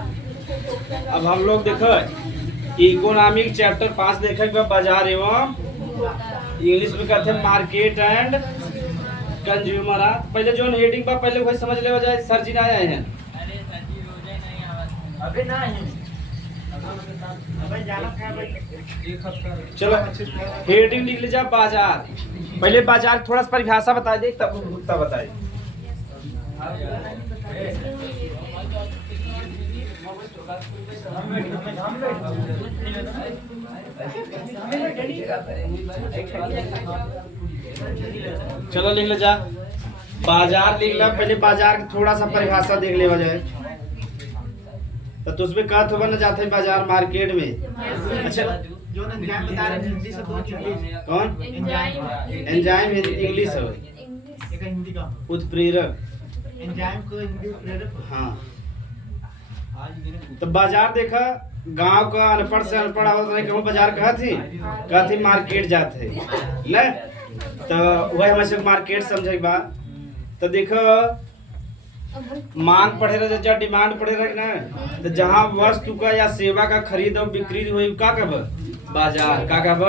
अब हम लोग देखो इकोनॉमिक चैप्टर 5 देखे बाजार एवं इंग्लिश में कहते हैं मार्केट एंड कंज्यूमर। पहले जो हेडिंग पर पहले वही समझ ले जाए। सर जी ना आए हैं अभी ना है। चलो हेडिंग लिख लीजिए बाजार। पहले बाजार थोड़ा सा परिभाषा बता दे तब बताए। चलो लिख ले जा बाजार लिख ला। पहले बाजार की थोड़ा सा परिभाषा देख ले जाए। तो उसमें कहा होगा ना जाते हैं बाजार मार्केट में। अच्छा जो एंजाइम बता रहे हैं हिंदी से दो कौन एंजाइम इंग्लिश है एक हिंदी का उत्प्रेरक एंजाइम को हिंदी उत्प्रेरक। हाँ तो बाजार देखा गांव का अनपढ़ से अनपढ़ आवत नहीं कहूँ बाजार कहा थी मार्केट जाते न। तो वह हम मार्केट समझे बा। तो देखो मांग पढ़े रहे जब डिमांड पढ़े रहे ना। तो जहाँ वस्तु का या सेवा का खरीद और बिक्री हुई का कब बाजार का कब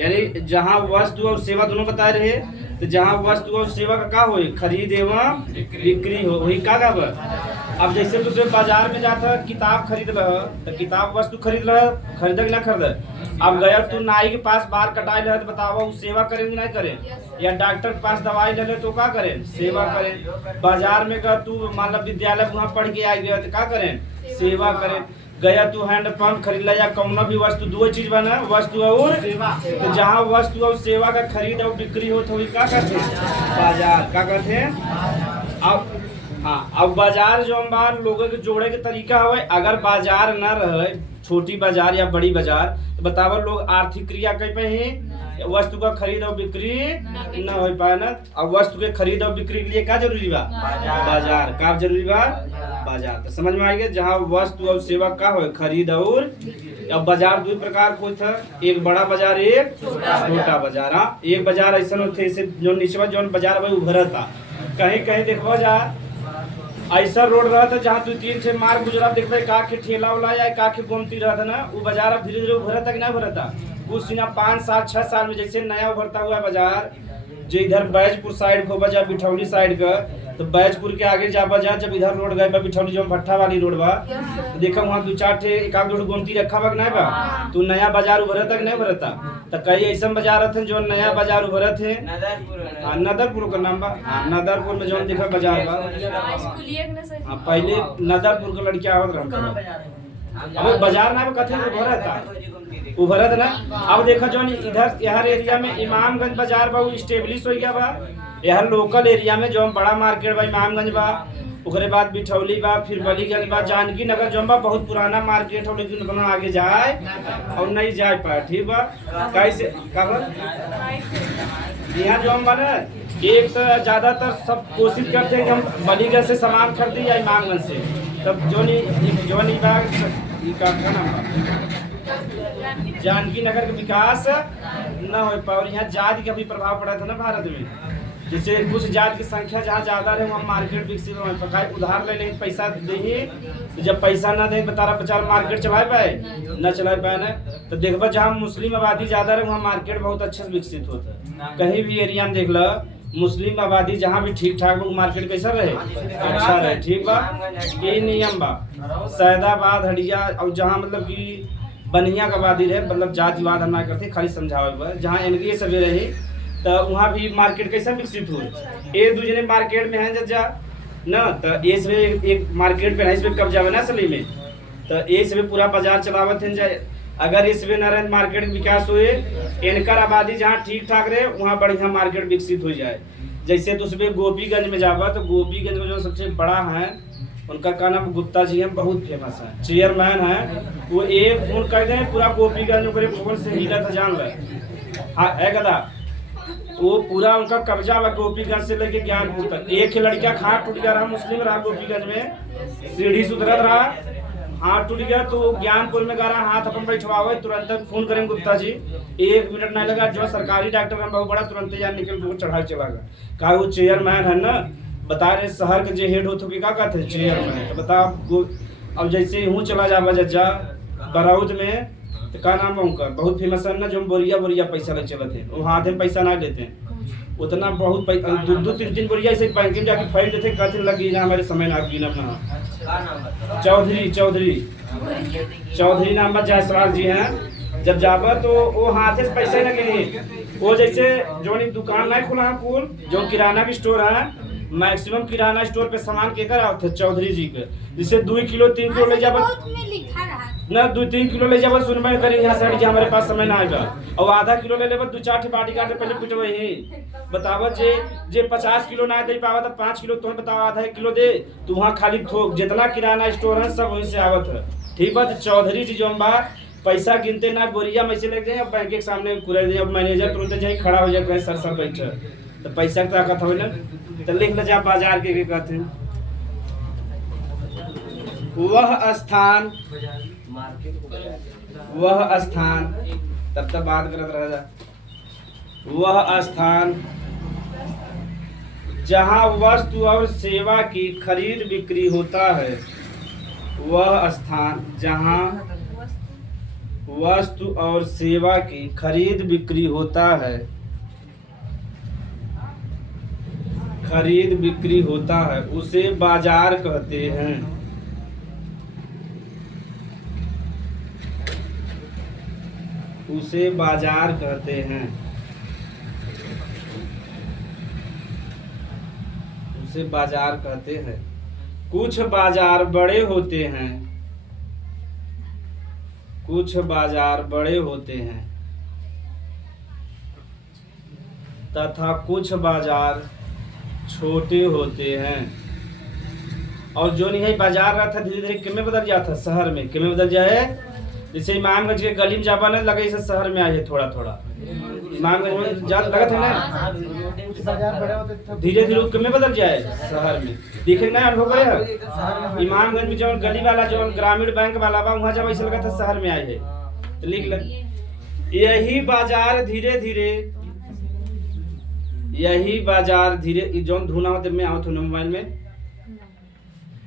यानी जहाँ वस्तु और सेवा दोनों बताए रहे। तो जहाँ वस्तु और सेवा का हुई खरीद एवं बिक्री हो वही का कब। अब जैसे दूसरे बाजार में जाता किताब खरीद रहा तो किताब वस्तु खरीद रहा खरीद कि ना खरीद। अब गया तू नाई के पास बाल कटाई रहे तो बताओ सेवा करेंगे नहीं करें। या डॉक्टर के पास दवाई ले तो क्या करें सेवा करें। बाजार में अगर तू मान लो विद्यालय वहाँ पढ़ के आ गया तो क्या करें सेवा करें। गया तू हैंड पंप खरीद ला या कौन भी वस्तु दो चीज बना वस्तु और सेवा। तो जहाँ वस्तु और सेवा का खरीद और बिक्री हो थोड़ी क्या करते हैं बाजार का करते हैं। अब हाँ अब बाजार जो हम लोगों के जोड़े के तरीका है। अगर बाजार न रहे छोटी बाजार या बड़ी बाजार तो बताओ लोग आर्थिक क्रिया कर पे ही वस्तु का खरीद और बिक्री न हो पाए ना। अब वस्तु के खरीद और बिक्री के लिए क्या जरूरी बा बाजार का जरूरी बा बाजार। तो समझ में आएगा जहाँ वस्तु और सेवा का हो खरीद और। अब बाजार दो प्रकार को था एक बड़ा बाजार एक छोटा बाजार। हाँ एक बाजार ऐसा होते जो नीचे जो बाजार वही उभरा था कहीं कहीं देखो जा ऐसा रोड रहा था जहाँ तू तीन से मार्ग गुजरा देखते का के ठेला उला या का के गोमती रहा था ना। वो बाजार अब धीरे धीरे उभरा था कि नहीं उभरा था। कुछ सीना 5 साल 6 साल में जैसे नया उभरता हुआ बाजार जो इधर बैजपुर साइड को बजा बिठौली साइड का। तो बैजपुर के आगे जा बजा जब इधर रोड गए बिठौली जो भट्ठा वाली रोड बा तो देखा वहाँ 2-4 ठे एक आध दो गोमती रखा बा नहीं बा। तू नया बाजार उभरा था कि नहीं उभरा था। तो कई ऐसा बाजार थे जो नया बाजार उभरा थे नदरपुर का नाम बा। नदरपुर में जो देखा बाजार बा पहले नदरपुर का लड़कियां आवत रहा। अब बाजार ना कथे उभरा था ना। अब देखो जो इधर यहाँ एरिया में इमामगंज बाजार बा स्टेब्लिश हो गया बा। यहाँ लोकल एरिया में जो बड़ा मार्केट बा इमामगंज बा उसके बाद बिठौली बा फिर बलीगंज बा जानकी नगर जो बा बहुत पुराना मार्केट हो लेकिन अपना आगे जाए और नहीं जा पाए ठीक बा कैसे यहाँ जो हम बना एक तो ज्यादातर सब कोशिश करते हैं कि हम बलीगंज से सामान खरीदी या इमामगंज से। तब जोनी जानकी नगर का विकास न हो पाए। और यहाँ जाति का भी प्रभाव पड़ा था ना भारत में। जैसे कुछ जाति की संख्या जहाँ ज्यादा रहे वहाँ मार्केट विकसित हो उधार ले लेंगे पैसा दे तो जब पैसा ना दे बता बचार मार्केट चला पाए न चला पाए ना। तो देखो जहाँ मुस्लिम आबादी ज्यादा रहे वहाँ मार्केट बहुत अच्छे से विकसित होता है। कहीं भी एरिया में देख लो मुस्लिम आबादी जहाँ भी ठीक ठाक मार्केट कैसा रहे अच्छा रहे ठीक बा। ये नियम बा सैदाबाद हड़िया और जहाँ मतलब कि बनिया का आबादी रहे मतलब जातिवाद हम ना करते खाली समझावे जहाँ एनडीए सब रही तो वहाँ भी मार्केट कैसा विकसित हो। एक दूसरे मार्केट में है जब जा न तो एक मार्केट पे है इसमें कब्जा बना असली में। तो ये पूरा बाजार चलावत है जाए। अगर इसमें नारायण मार्केट विकास हुए इनकर आबादी जहाँ ठीक ठाक रहे वहाँ बढ़िया मार्केट विकसित हो जाए। जैसे तो उसमें गोपीगंज में जावा तो गोपीगंज में जो सबसे बड़ा है उनका का नाम गुप्ता जी है बहुत फेमस है चेयरमैन है। वो एक फोन कर दे पूरा गोपीगंज फोन से हिला था जान रहे हाँ है गदा। वो पूरा उनका कब्जा हुआ गोपीगंज से लेके ज्ञानपुर तक। एक ही लड़का खाट टूट गया रहा मुस्लिम रहा गोपीगंज में सीढ़ी सुधरत रहा हाथ टूट गया तो ज्ञानपुर में रहा हाथ अपन बैठवावे तुरंत फोन करेंगे गुप्ता जी 1 मिनट नहीं लगा। जो सरकारी डॉक्टर है बहुत बड़ा तुरंत यार निकल के चढ़ा चला गया कहा वो चेयरमैन है ना बता रहे शहर के जो हेड होते क्या कहते हैं चेयरमैन। तो बता अब जैसे हूँ चला जा जज्जा बराउत में, तो का नाम है उनका, बहुत फेमस है ना, जो बोरिया बोरिया पैसा लग चलते हैं, वो हाथ में पैसा ना देते हैं उतना, बहुत पैसा 2-3 बोरिया ऐसे बैंक में जाके फाइल देते, कहते लगी ना हमारे समय ना गिना अपना। चौधरी नाम जायसवाल जी हैं। जब जाबा तो वो हाथे से पैसे न गिने, वो जैसे जो दुकान नहीं खुला है कुल, जो किराना की स्टोर है, मैक्सिमम किराना स्टोर पे सामान के कर आते चौधरी जी के, जिसे 2 किलो 3 किलो ले जाबा ना, 2-3 किलो ले जाबा सुनवाई करेंगे यहाँ से, हमारे पास समय ना आएगा, और आधा किलो ले लेबा 2-4 बाटी काटे पहले पिटवा ही बतावा, जे 50 किलो ना दे पावा तो 5 किलो तुम बतावा, आधा 1 किलो दे तो वहाँ खाली थोक जितना किराना स्टोर है सब वहीं से आवत है। ठीक बात। चौधरी जी जो बा पैसा गिनते ना, बोरिया में से लग जाए, बैंक के सामने पूरा दे, अब मैनेजर तुरंत जाए खड़ा हो जाए, सर सर बैठे तो पैसा का ताकत हो ना, तो लिख ले जा बाजार के कहते हैं। वह स्थान तब तक बात करत रह जा, वह स्थान जहाँ वस्तु और सेवा की खरीद बिक्री होता है, वह स्थान जहाँ वस्तु और सेवा की खरीद बिक्री होता है, खरीद बिक्री होता है, उसे बाजार कहते हैं। उसे बाजार कहते हैं। उसे बाजार कहते हैं। कुछ बाजार बड़े होते हैं, कुछ बाजार बड़े होते हैं तथा कुछ बाजार छोटे होते हैं। और जो नहीं है बाजार रहा था धीरे धीरे किमें बदल जाता, शहर में किमें बदल जाए, जैसे इमामगंज के गली में जाबा नहीं लगे, इसे शहर में आए थोड़ा थोड़ा, इमामगंज में जा लगा था ना, धीरे धीरे किमें बदल जाए शहर में, देखे ना अनुभव करे। इमामगंज में जो गली वाला जो ग्रामीण बैंक वाला बा वहाँ जब ऐसे लगा था शहर में आए है, तो लिख लग यही बाजार धीरे धीरे, यही बाजार धीरे जो धुना होते में आओ थोड़ा मोबाइल में,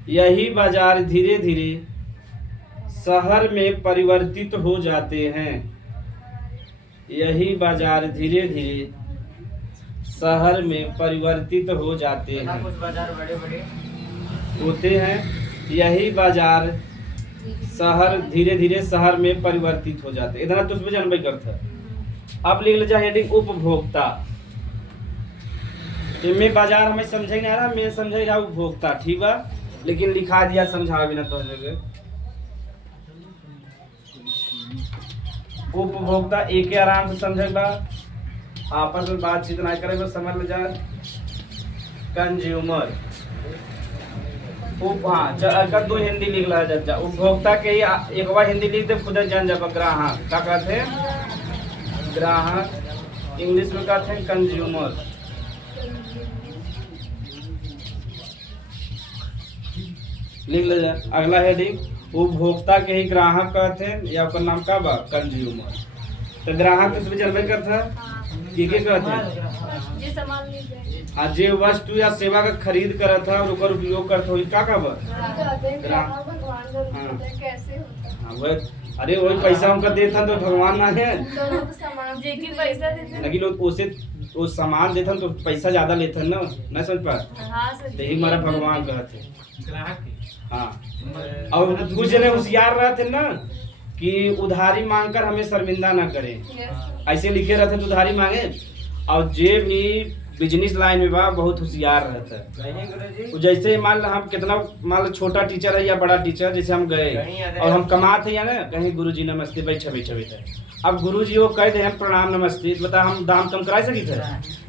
यही बाजार धीरे धीरे शहर में परिवर्तित हो जाते हैं। यही बाजार धीरे धीरे शहर में परिवर्तित हो जाते हैं, कुछ बाजार बड़े बड़े होते हैं। यही बाजार शहर धीरे धीरे शहर में परिवर्तित हो जाते हैं। इधर तो उसमें जानबे करता। अब लिख ले जा हेडिंग उपभोक्ता। में बाजार हमें समझे नहीं आ रहा, मैं समझ रहा उपभोक्ता, ठीक बा, लेकिन लिखा दिया समझा भी ना तो उपभोक्ता एक ही आराम से समझे बा, आपस में बातचीत ना करे बस समझ ले जा। कंज्यूमर हाँ दो हिंदी लिख ला जा, उपभोक्ता के एक बार हिंदी लिख दे खुद जान जा। ग्राहक क्या कहते हैं, ग्राहक इंग्लिश में कहते हैं कंज्यूमर। लिख ले जा अगला हेडिंग, उपभोक्ता के ही ग्राहक कहते हैं या उसका नाम का बा कंज्यूमर। तो ग्राहक तो उसमें जानबे करता है के कहते हैं, जे सामान ले जाए, हाँ जे वस्तु या सेवा का खरीद करता है और उसका उपयोग करता हो, का का बा ग्राहक भगवान का रूप होता है, कैसे होता है। हाँ वह, अरे वही पैसा उनका देता तो भगवान ना है, दोनों तो सामान जे की पैसा देते हैं, लेकिन उसे वो सामान देता तो पैसा ज्यादा लेता ना, नहीं समझ पा। हाँ सर, यही हमारा भगवान कहते हैं। ग्राहक हाँ और कुछ जने होशियार रहते ना कि उधारी मांगकर हमें शर्मिंदा ना करें, ऐसे लिखे रहते तो उधारी मांगे। और जे भी बिजनेस लाइन में बा बहुत होशियार रहता है। जैसे मान लो हम कितना मान लो छोटा टीचर है या बड़ा टीचर, जैसे हम गए और हम कमाते या ना कहीं गुरुजी नमस्ते बैठे बैठे बैठे, अब गुरुजी वो कह दे हम प्रणाम नमस्ते, बता हम दाम कम करा सकी थे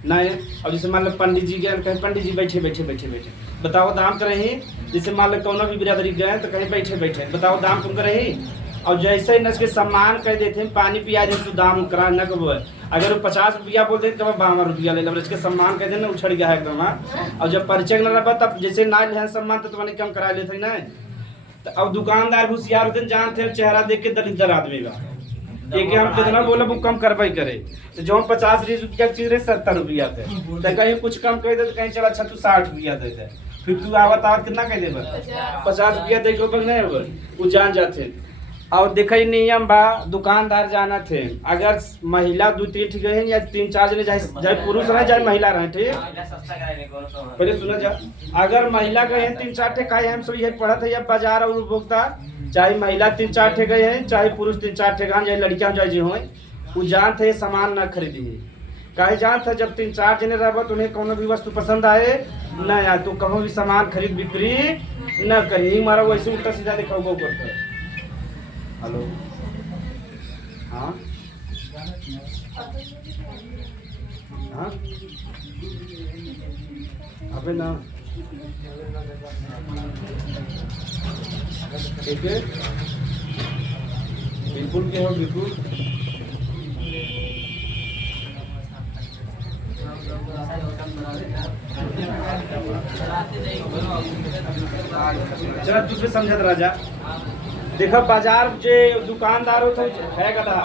नहीं। और जैसे मान लो पंडित जी गए, कहीं पंडित जी बैठे बैठे बैठे बैठे बताओ दाम करे ही। जैसे मान लो कौन भी बिरादरी गए तो कहीं बैठे बैठे बताओ दाम कम करे ही। और जैसे नस के सम्मान कह देते हैं, पानी पिया दे तो दाम करा न कब, अगर वो 50 रुपया बोलते हैं कब 52 रुपया ले लो, इसके सम्मान कह दे ना उछड़ गया है एकदम। हाँ और जब परिचय न रहा तब जैसे ना ले सम्मान तो तुम्हारे कम करा लेते ना। तो अब दुकानदार होशियार होते जानते हैं, चेहरा देख के दरिद्र आदमी का एक हम कितना बोला वो कम करवाई करे, तो जो 50 रुपया चीज रहे 70 रुपया थे, तो कहीं कुछ कम कर दे तो कहीं चला अच्छा तू 60 रुपया देते, फिर तू आवत आवत कितना कह देबा 50 रुपया दे के नहीं होगा वो जान जाते। और देखा नियम बा दुकानदार जाना थे अगर महिला 2-3 ठीक है या 3-4 जने चाहे पुरुष रहे चाहे महिला रहे ठीक पहले सुना जा अगर महिला गए हैं 3-4 ठे का हम सब ये पढ़त है या बाजार और उपभोक्ता चाहे महिला 3-4 ठे गए हैं चाहे पुरुष 3-4 ठे चाहे लड़कियां जाए जी हो वो जान थे सामान न खरीदी काहे जान था जब 3-4 जने रह तुम्हें कोनो भी वस्तु पसंद आए न या तो कहो भी सामान खरीद बिक्री न करी मारा वैसे उल्टा सीधा दिखाओ करता है। हेलो हाँ हाँ अबे ना ठीक है बिल्कुल के हो बिल्कुल चल तुझे समझत राजा देखो बाजार जे दुकानदार होता है गधा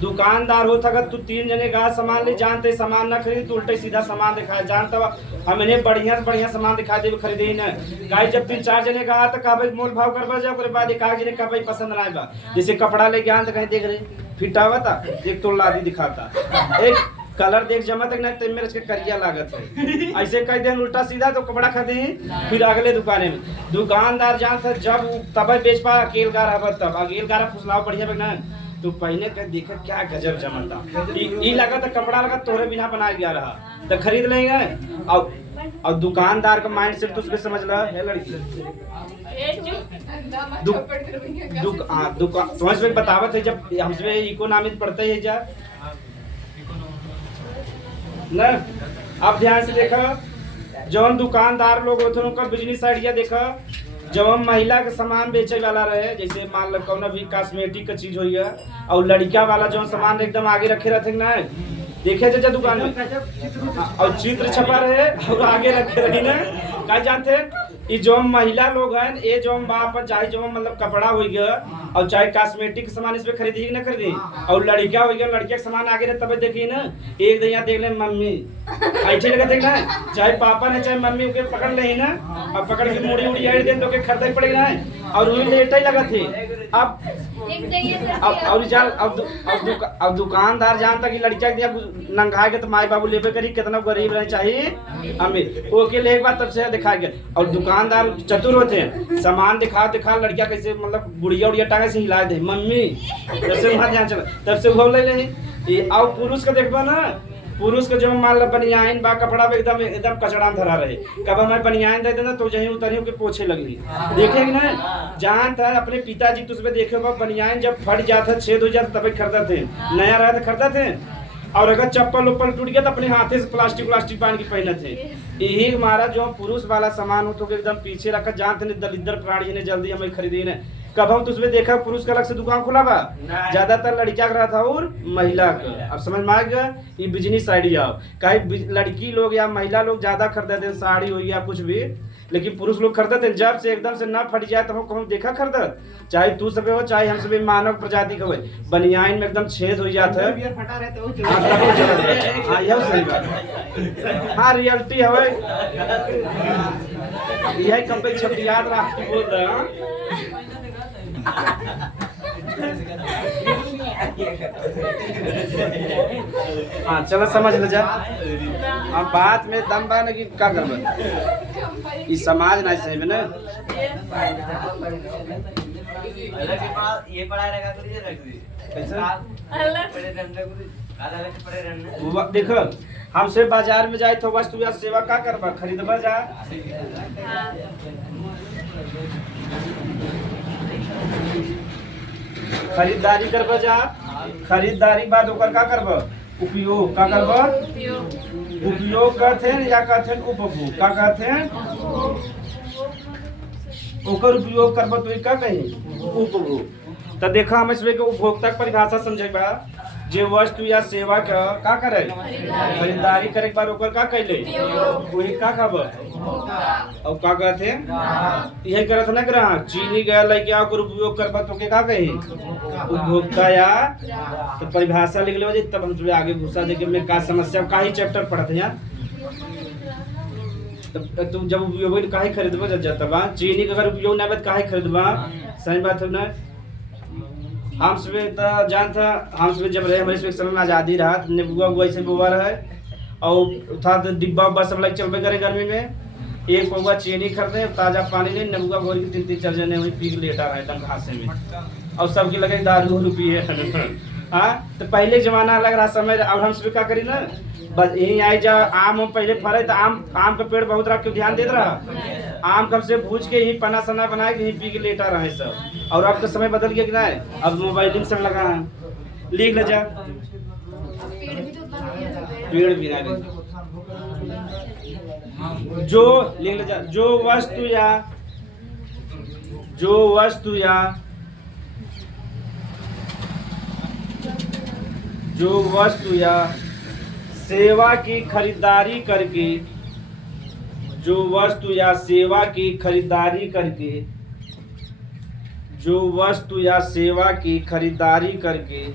दुकानदार होता अगर तू 3 जने का सामान ले जानते सामान ना खरीद तो उल्टे सीधा सामान दिखाए जानता हम इन्हें बढ़िया से बढ़िया सामान दिखा दे खरीदे ही ना गाय जब 3-4 जने का तो का भाई मोल भाव करवा जाओ ओकरे बाद एक जने का भाई पसंद ना आएगा जैसे कपड़ा लेके आन तो कहीं देख रहे फिट आवता एक तो लादी दिखाता एक कलर देख जमा तक ना तो मेरे करिया लागत है ऐसे कई दिन उल्टा सीधा तो कपड़ा खरीदे फिर अगले दुकाने में दुकानदार जानता जब तब बेच पा अकेलगार हवा तब अकेलगार फुसलाव बढ़िया ना तो पहले का देखा क्या गजब जमता ई लगा तो कपड़ा लगा तोरे बिना बनाया गया रहा तो खरीद लेंगे और दुकानदार का माइंड सेट तो उसके समझ ला है लड़की तुम्हें बतावत है जब हमसे इकोनॉमिक्स पढ़ते है जा न अब ध्यान से देखा जौन दुकानदार लोग होते हैं उनका बिजनेस आइडिया देखा जब हम महिला के सामान बेचे वाला रहे जैसे मान लो कौन भी कॉस्मेटिक का चीज हुई है और लड़किया वाला जो सामान एकदम आगे रखे रहते ना देखे थे दुकान में और चित्र छपा रहे और आगे रखे रही ना क्या जानते ये जो महिला लोग हैं ये जो बाप चाहे जो मतलब कपड़ा हो गया और चाहे कॉस्मेटिक सामान इस पे खरीदी कि ना खरीदी और लड़किया हो गया लड़किया के सामान आगे रहे तब देखिए ना एक दिन यहाँ देख ले मम्मी ऐसे लगा थे ना चाहे पापा ने चाहे मम्मी के पकड़ ले ना और पकड़ के मुड़ी उड़ी आड़ दे तो खरीदना ही पड़ेगा ना और वही लेटा ही लगा थे अब दुकानदार जानता कि लड़किया दिया नंगा के तो माई बाबू लेबे करी कितना गरीब रहे चाहिए अमीर ओके ले एक बार तब से दिखा गया और दुकानदार चतुर होते हैं सामान दिखा लड़किया कैसे मतलब गुड़िया उड़िया टांगे से हिला दे मम्मी तब से वहाँ ध्यान चला तब से वो ले ले और पुरुष का देखबा ना पुरुष के जो मान लो बनियान बा कपड़ा एकदम एकदम कचड़ा में धरा रहे कब हमें बनियान दे देना तो जहीं उतरी के पोछे लगी देखेंगे ना जान था अपने पिताजी तो उसमें देखे बनियान जब फट जाता छेद हो जाता तभी खरीदा थे नया रहा तो खरीदा थे और अगर चप्पल उप्पल टूट गया तो अपने हाथे से प्लास्टिक बांध के पहने थे यही हमारा जो पुरुष वाला सामान हो तो एकदम पीछे रखा जानते नहीं दलिद्र प्राणी ने जल्दी हमें खरीदी ने कब हम तो उसमें देखा पुरुष का अलग से दुकान खुला बा ज्यादातर लड़किया का रहा था और महिला का अब समझ में आ गया ये बिजनेस आइडिया कहीं लड़की लोग या महिला लोग ज्यादा खरीदते थे साड़ी हो या कुछ भी लेकिन पुरुष लोग खरीदते जब से एकदम से ना फट जाए तो हम देखा खरीदत चाहे तू सब हो चाहे हम सब मानव प्रजाति का हो बनियान में एकदम छेद हो जाता है फटा रहता हाँ यह सही बात हाँ रियलिटी है यही कंपनी छपियात राष्ट्र बोल रहे हैं हाँ चलो समझ ले जा हम बात में दम बा कि क्या करबे ई समाज नहीं सही में ना ये पढ़ा रहेगा तो ये रख दी कैसा अलग देखो हमसे बाजार में जाए तो वस्तु या सेवा का करबा खरीदबा जा खरीदारी करबा जा खरीदारी बाद ओकर का करबा उपयोग का करबा उपयोग करते हैं या कहते हैं उपभोग का कहते हैं ओकर उपयोग करबा तो का कही उपभोग तो देखा हम इसमें उपभोक्ता की परिभाषा समझेगा जे वस्तु या सेवा का करे खरीदारी करे बार ओकर का कैले वही का खाब और का कहते यही करत ना ग्राहक चीनी गया लेके आओ कर उपयोग करबा तो के का कही उपभोक्ता या तो परिभाषा लिख ले तब हम आगे घुसा दे के में का समस्या का ही चैप्टर पढ़ते हैं तू जब उपयोग काहे खरीदबा जब जाता बा चीनी के अगर उपयोग ना बत काहे खरीदबा सही बात है ना। हम सब त जान था हम सब जब रहे हमारे समय में आजादी रहा ने बुआ बुआ ऐसे बुआ रहा है और था तो डिब्बा उब्बा सब लाइक चलबे करे गर्मी में एक पौवा चीनी खरीदे ताजा पानी ले नबुआ भोर के 3-3 4 जने वही पी के लेटा रहे एकदम घासे में और सबकी लगे दारू रुपी है। हाँ तो पहले जमाना अलग रहा समय अब हम सब क्या करी ना बस यही आई जा आम पहले फरे तो आम का पेड़ बहुत रख के ध्यान देते रहा आम कब से भूज के यही पना सना बना के यही पी के लेटा रहे सब। और अब तो समय बदल गया कि ना अब मोबाइल सब लगा है लिख ले जा पेड़ भी तो उतना नहीं है। पेड़ भी ना जो लिख ले जा जो वस्तु या सेवा की खरीदारी करके जो वस्तु या सेवा की खरीदारी करके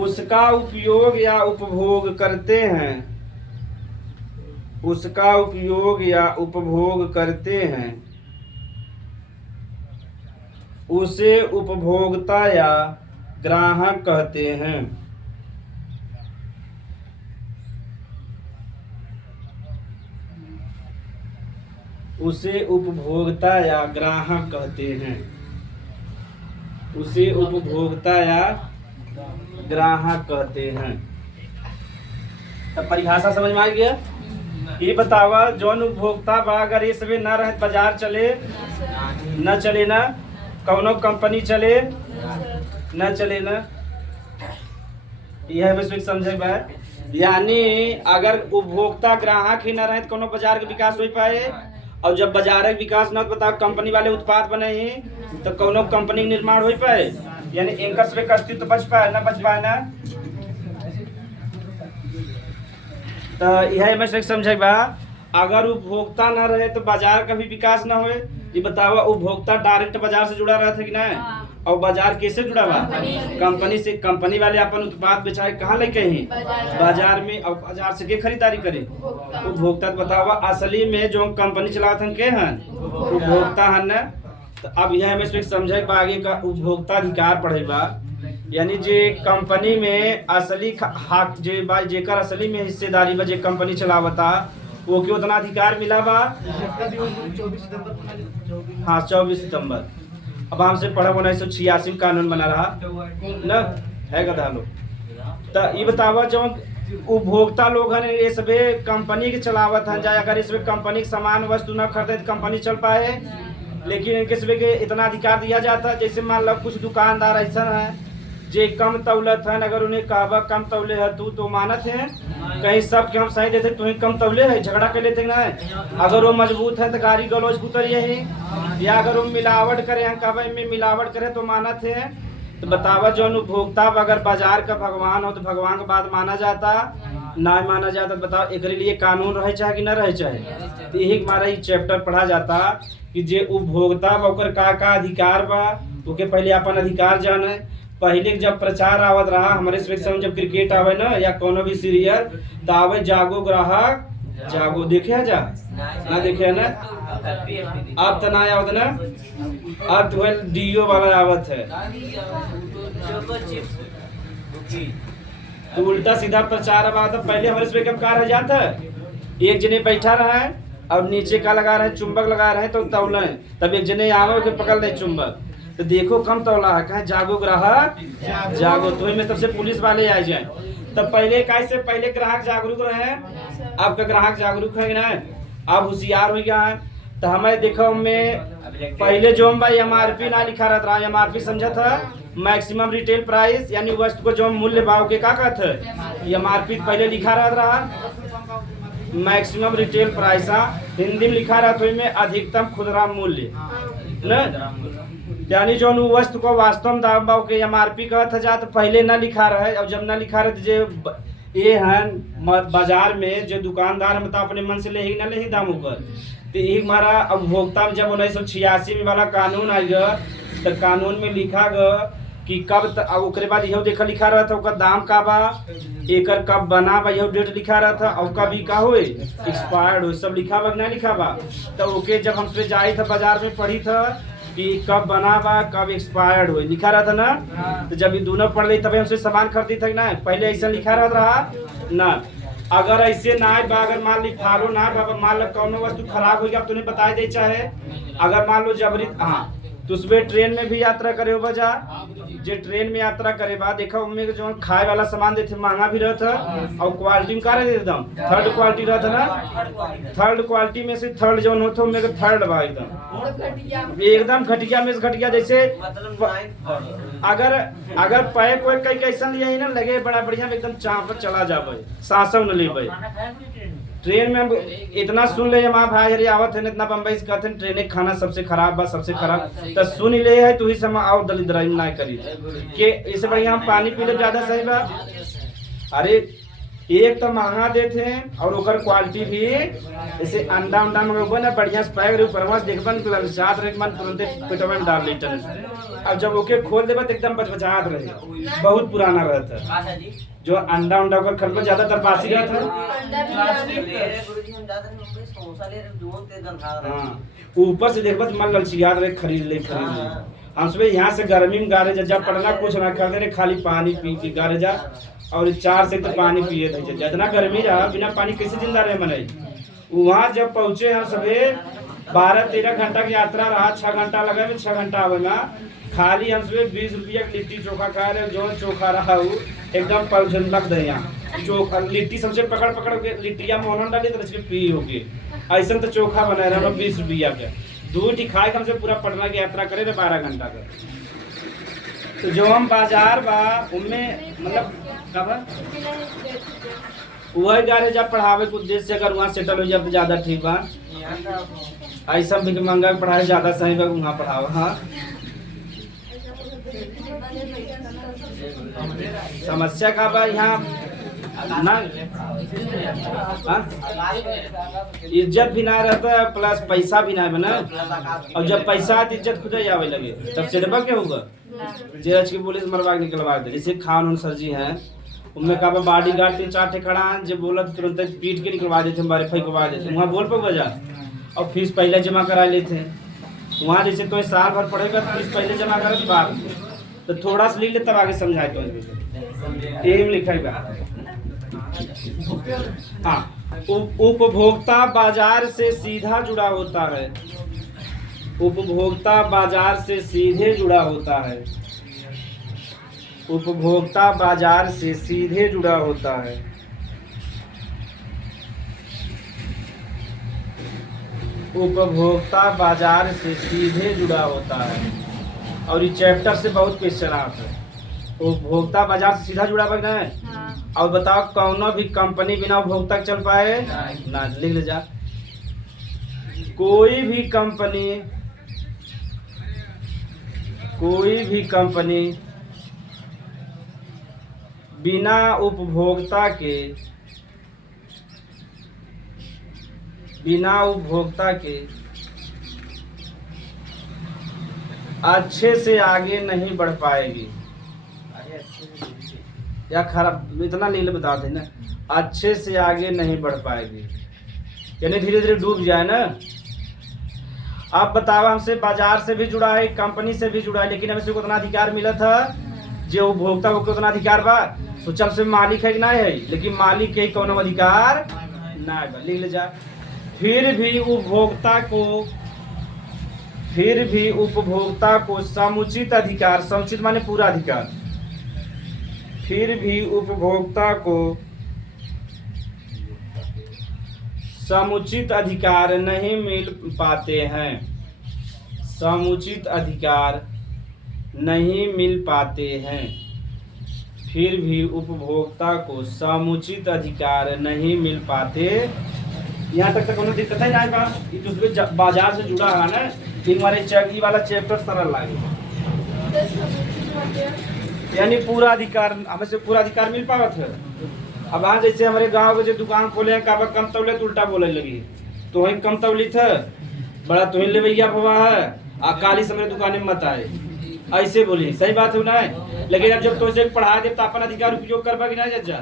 उसका उपयोग या उपभोग करते हैं उसे उपभोक्ता या ग्राहक कहते हैं। उसे उपभोक्ता या ग्राहक कहते हैं। उसे उपभोक्ता या ग्राहक कहते हैं। तब परिभाषा समझ में आ गया। ये बतावा जौन उपभोक्ता बा अगर ये सभी ना रहे बाजार चले न चले ना कौनो कंपनी चले न चले ना यह बस समझे बा। यानी अगर उपभोक्ता ग्राहक ही न रहे तो कोनो बाजार के विकास हो पाए और जब बाजार के विकास न बता कंपनी वाले उत्पाद बने ही तो कोनो कंपनी निर्माण हो पाए यानी इनका से अस्तित्व बच पाए ना तो यह मैं समझे बा। अगर उपभोक्ता न रहे तो बाजार का भी विकास न होए। ये बतावा उपभोक्ता डायरेक्ट बाजार से जुड़ा रहा था कि नहीं और बाजार कैसे जुड़ा बा कंपनी से। कंपनी वाले अपन उत्पाद बेचाए कहाँ लेके ही बाजार में और बाजार से के खरीदारी करे उपभोक्ता। बतावा असली में जो कंपनी चलावत हन के हन उपभोक्ता हन न। तो अब यह हमें समझे बा आगे का उपभोक्ता अधिकार पढ़े बा यानी जे कंपनी में असली हक जे बा जेकर असली में हिस्सेदारी बा जे कंपनी चलावता वो के उतना अधिकार मिला बा। 24 सितंबर हाँ 24 सितंबर। अब हमसे पढ़ा 1986 में कानून बना रहा न है गधा लोग। तो ये बतावा जो उपभोक्ता लोग हैं ये सभी कंपनी के चलावत हैं जाए अगर इसमें कंपनी के सामान वस्तु न खरीदे तो कंपनी चल पाए। लेकिन इनके सभी के इतना अधिकार दिया जाता है जैसे मान लो कुछ दुकानदार ऐसा है जे कम तौलत है अगर उन्हें कहवा कम तौले है तू तो मानत है कहीं सब के हम सही देते तुम्हें कम तौले है झगड़ा कर लेते ना। अगर वो मजबूत है तो गाड़ी गलौज उतरिए ही या अगर वो मिलावट करे हैं कहवा में मिलावट करे तो मानत है। तो बतावा जो उपभोक्ता अगर बाजार का भगवान हो तो भगवान का बात माना जाता ना माना जाता। बताओ एक लिए कानून रहे चाहे कि न रहे चाहे। तो यही हमारा ये चैप्टर पढ़ा जाता कि जे उपभोक्ता ओकर का अधिकार बा ओके पहले अपन अधिकार जाने। पहले जब प्रचार आवत रहा हमारे समय जब क्रिकेट आवे ना या कोनो भी सीरियल तो आवे जागो ग्राहक जागो देखे जा ना देखे ना अब तो ना आवत ना अब तो डीओ वाला आवत है तो उल्टा सीधा प्रचार अब आता। पहले हमारे समय कब कार जाता एक जने बैठा रहा है और नीचे का लगा रहे चुंबक लगा रहे तो तौले तब एक जने आवे के पकड़ ले चुंबक तो देखो कम तौला है कहे जागो ग्राहक जागो तो में तब से पुलिस वाले आ जाए। तब पहले कैसे पहले ग्राहक जागरूक रहे अब का ग्राहक जागरूक है ना अब होशियार हो गया है। तो हमें देखो में पहले जो भाई MRP ना लिखा रहता है MRP समझा था मैक्सिमम रिटेल प्राइस यानी वस्तु को जो मूल्य भाव के का कहते MRP पहले लिखा रहा मैक्सिमम रिटेल प्राइस हिंदी में लिखा रहा तो में अधिकतम खुदरा मूल्य न यानी जो वस्तु को वास्तव दाम भाव के MRP कहता जा तो पहले न लिखा रहे और जब न लिखा रहे तो जे ये है बाजार में जो दुकानदार मतलब अपने मन से ले ही न ले ही दाम ऊपर। तो यही हमारा उपभोक्ता जब 1986 में वाला कानून आएगा तो कानून में लिखा गया कि कब अब ओकरे बाद यह देखा लिखा रहा था ओकर दाम का बा, एकर कब बना बा, यह डेट लिखा रहा था, और कब का हो एक्सपायर्ड हो, सब लिखा बा नहीं लिखा बा। तो ओके जब हमसे जाई था बाजार में पढ़ी था कि कब बना बा कब एक्सपायर्ड हो लिखा रहा था ना। तो जब ये दोनों पढ़ ली तभी हमसे सामान खरीदी था ना, पहले ऐसा लिखा रहा ना। अगर ऐसे ना बा, अगर मान ली फॉलो ना बा, मान लो कौन वस्तु खराब हो गया अब तूने बता दे चाहे, अगर मान लो जबरी हाँ तो उसमें ट्रेन में भी यात्रा करे हो बजा, जे ट्रेन में यात्रा करे बाद देखा उनमें जो खाए वाला सामान देते महंगा भी रहता और क्वालिटी में का रहे एकदम थर्ड क्वालिटी रहता ना। थर्ड क्वालिटी में से थर्ड जो होता उनमें थर्ड बा एकदम घटिया में से घटिया। जैसे अगर पैक वैक कई कैसा लिया ही ना लगे बड़ा बढ़िया एकदम चाप चला जावे सांसव न लेवे। ट्रेन में हम इतना सुन ले माँ भाई अरे आवत है इतना बम्बई से कहते हैं ट्रेन खाना सबसे खराब बा सबसे खराब, तो सुन ले है तू ही समय आओ दलिद्राई ना करी के इससे बढ़िया हम पानी पी ले ज्यादा सही बा। अरे एक तो महंगा देते हैं और ओकर क्वालिटी भी जैसे अंडा उंडा मंगवा ना बढ़िया से पैक रे परवास देखबन ललचात रे मन तुरंत पेटवा में डाल लेटन, अब जब ओके खोल देबा तो एकदम बचबचात रहे बहुत पुराना रहता जो अंडा उंडा का खरीद ज्यादातर बासी रहता है। ऊपर से देखबा तो मन ललचियात रहे खरीद ले। हम सुबह यहाँ से गर्मी में गारे जा पढ़ना कुछ ना कर दे खाली पानी पी के गारे जा और 4 से तो पानी पिए थे जितना गर्मी रहा बिना पानी कैसे जिंदा रहे मनाई। वहाँ जब पहुँचे हम सबे 12-13 घंटा की यात्रा रहा, 6 घंटा लगा 6 घंटा आवे ना खाली हम सबे 20 रुपया लिट्टी चोखा खा रहे जो चोखा रहा वो एकदम पलझन लग दे यहाँ चोखा लिट्टी सबसे पकड़ के लिट्टिया में होना डाली तो पी होके ऐसा तो चोखा बनाए रहा 20 रुपया के दूध ही खाए हमसे पूरा पटना की यात्रा करे 12 घंटा का। तो जो हम बाजार बा उनमें मतलब कब वही गारे जब पढ़ावे के उद्देश्य से अगर वहाँ सेटल हो जाए तो ज्यादा ठीक बा। ऐसा भी महंगा पढ़ाई ज्यादा सही बा वहाँ पढ़ावा। हाँ समस्या का बा यहाँ ना इज्जत भी ना रहता प्लस पैसा भी ना बना, और जब पैसा आती इज्जत खुद ही आवे लगे तब सेटबा क्या होगा जेरज की पुलिस मरवा के निकलवा दे। जैसे खान सर जी हैं उनमें कहा बॉडी गार्ड 3-4 ठे खड़ा है जब बोला तो तुरंत पीट के निकलवा देते हमारे फैकवा देते वहाँ बोल पर बजा और फीस पहले जमा करा लेते हैं। वहाँ जैसे तो साल भर पढ़ेगा फीस पहले जमा करा तो बाद तो थोड़ा सा लिख ले तब आगे समझाए तो यही लिखा है। हाँ उपभोक्ता बाजार से सीधा जुड़ा होता है, उपभोक्ता बाजार से सीधे जुड़ा होता है, उपभोक्ता बाजार से सीधे जुड़ा होता है। उपभोक्ता बाजार से सीधे जुड़ा होता है और ये चैप्टर से बहुत क्वेश्चन आता है। उपभोक्ता बाजार से सीधा जुड़ा हुआ है। हाँ। और बताओ कौनो भी कंपनी बिना उपभोक्ता चल पाए ना, लिख ले जा। कोई भी कंपनी बिना उपभोक्ता के अच्छे से आगे नहीं बढ़ पाएगी। या खराब इतना नील बता देना अच्छे से आगे नहीं बढ़ पाएगी यानी धीरे धीरे डूब जाए ना। अब बताओ हमसे बाजार से भी जुड़ा है कंपनी से भी जुड़ा है लेकिन हमें से उतना अधिकार मिला था जो उपभोक्ता को उतना अधिकार बा सोचल से मालिक है कि नहीं है लेकिन मालिक के कोनो अधिकार ना है। लिख ले जा। फिर भी उपभोक्ता को समुचित अधिकार, समुचित माने पूरा अधिकार, फिर भी उपभोक्ता को समुचित अधिकार नहीं मिल पाते हैं, समुचित अधिकार नहीं मिल पाते हैं। फिर भी उपभोक्ता को समुचित अधिकार नहीं मिल पाते। यहाँ तक कोनो दिक्कत है ना बा ये दूसरे बाजार से जुड़ा है ना कि हमारे चैप्टर वाला चैप्टर सरल लागे यानी पूरा अधिकार हमें से पूरा अधिकार मिल पावत है। अब आज जैसे हमारे गांव के जो दुकान खोले हैं काबा कम तौले तो उल्टा बोले लगी तो वही कम तौली था बड़ा तुहिन ले भैया भवा है आ काली समय दुकान में मत आए ऐसे बोली सही बात है ना। लेकिन अब जब तो इसे पढ़ा दे तो अपन अधिकार उपयोग करबा कि नहीं चाचा,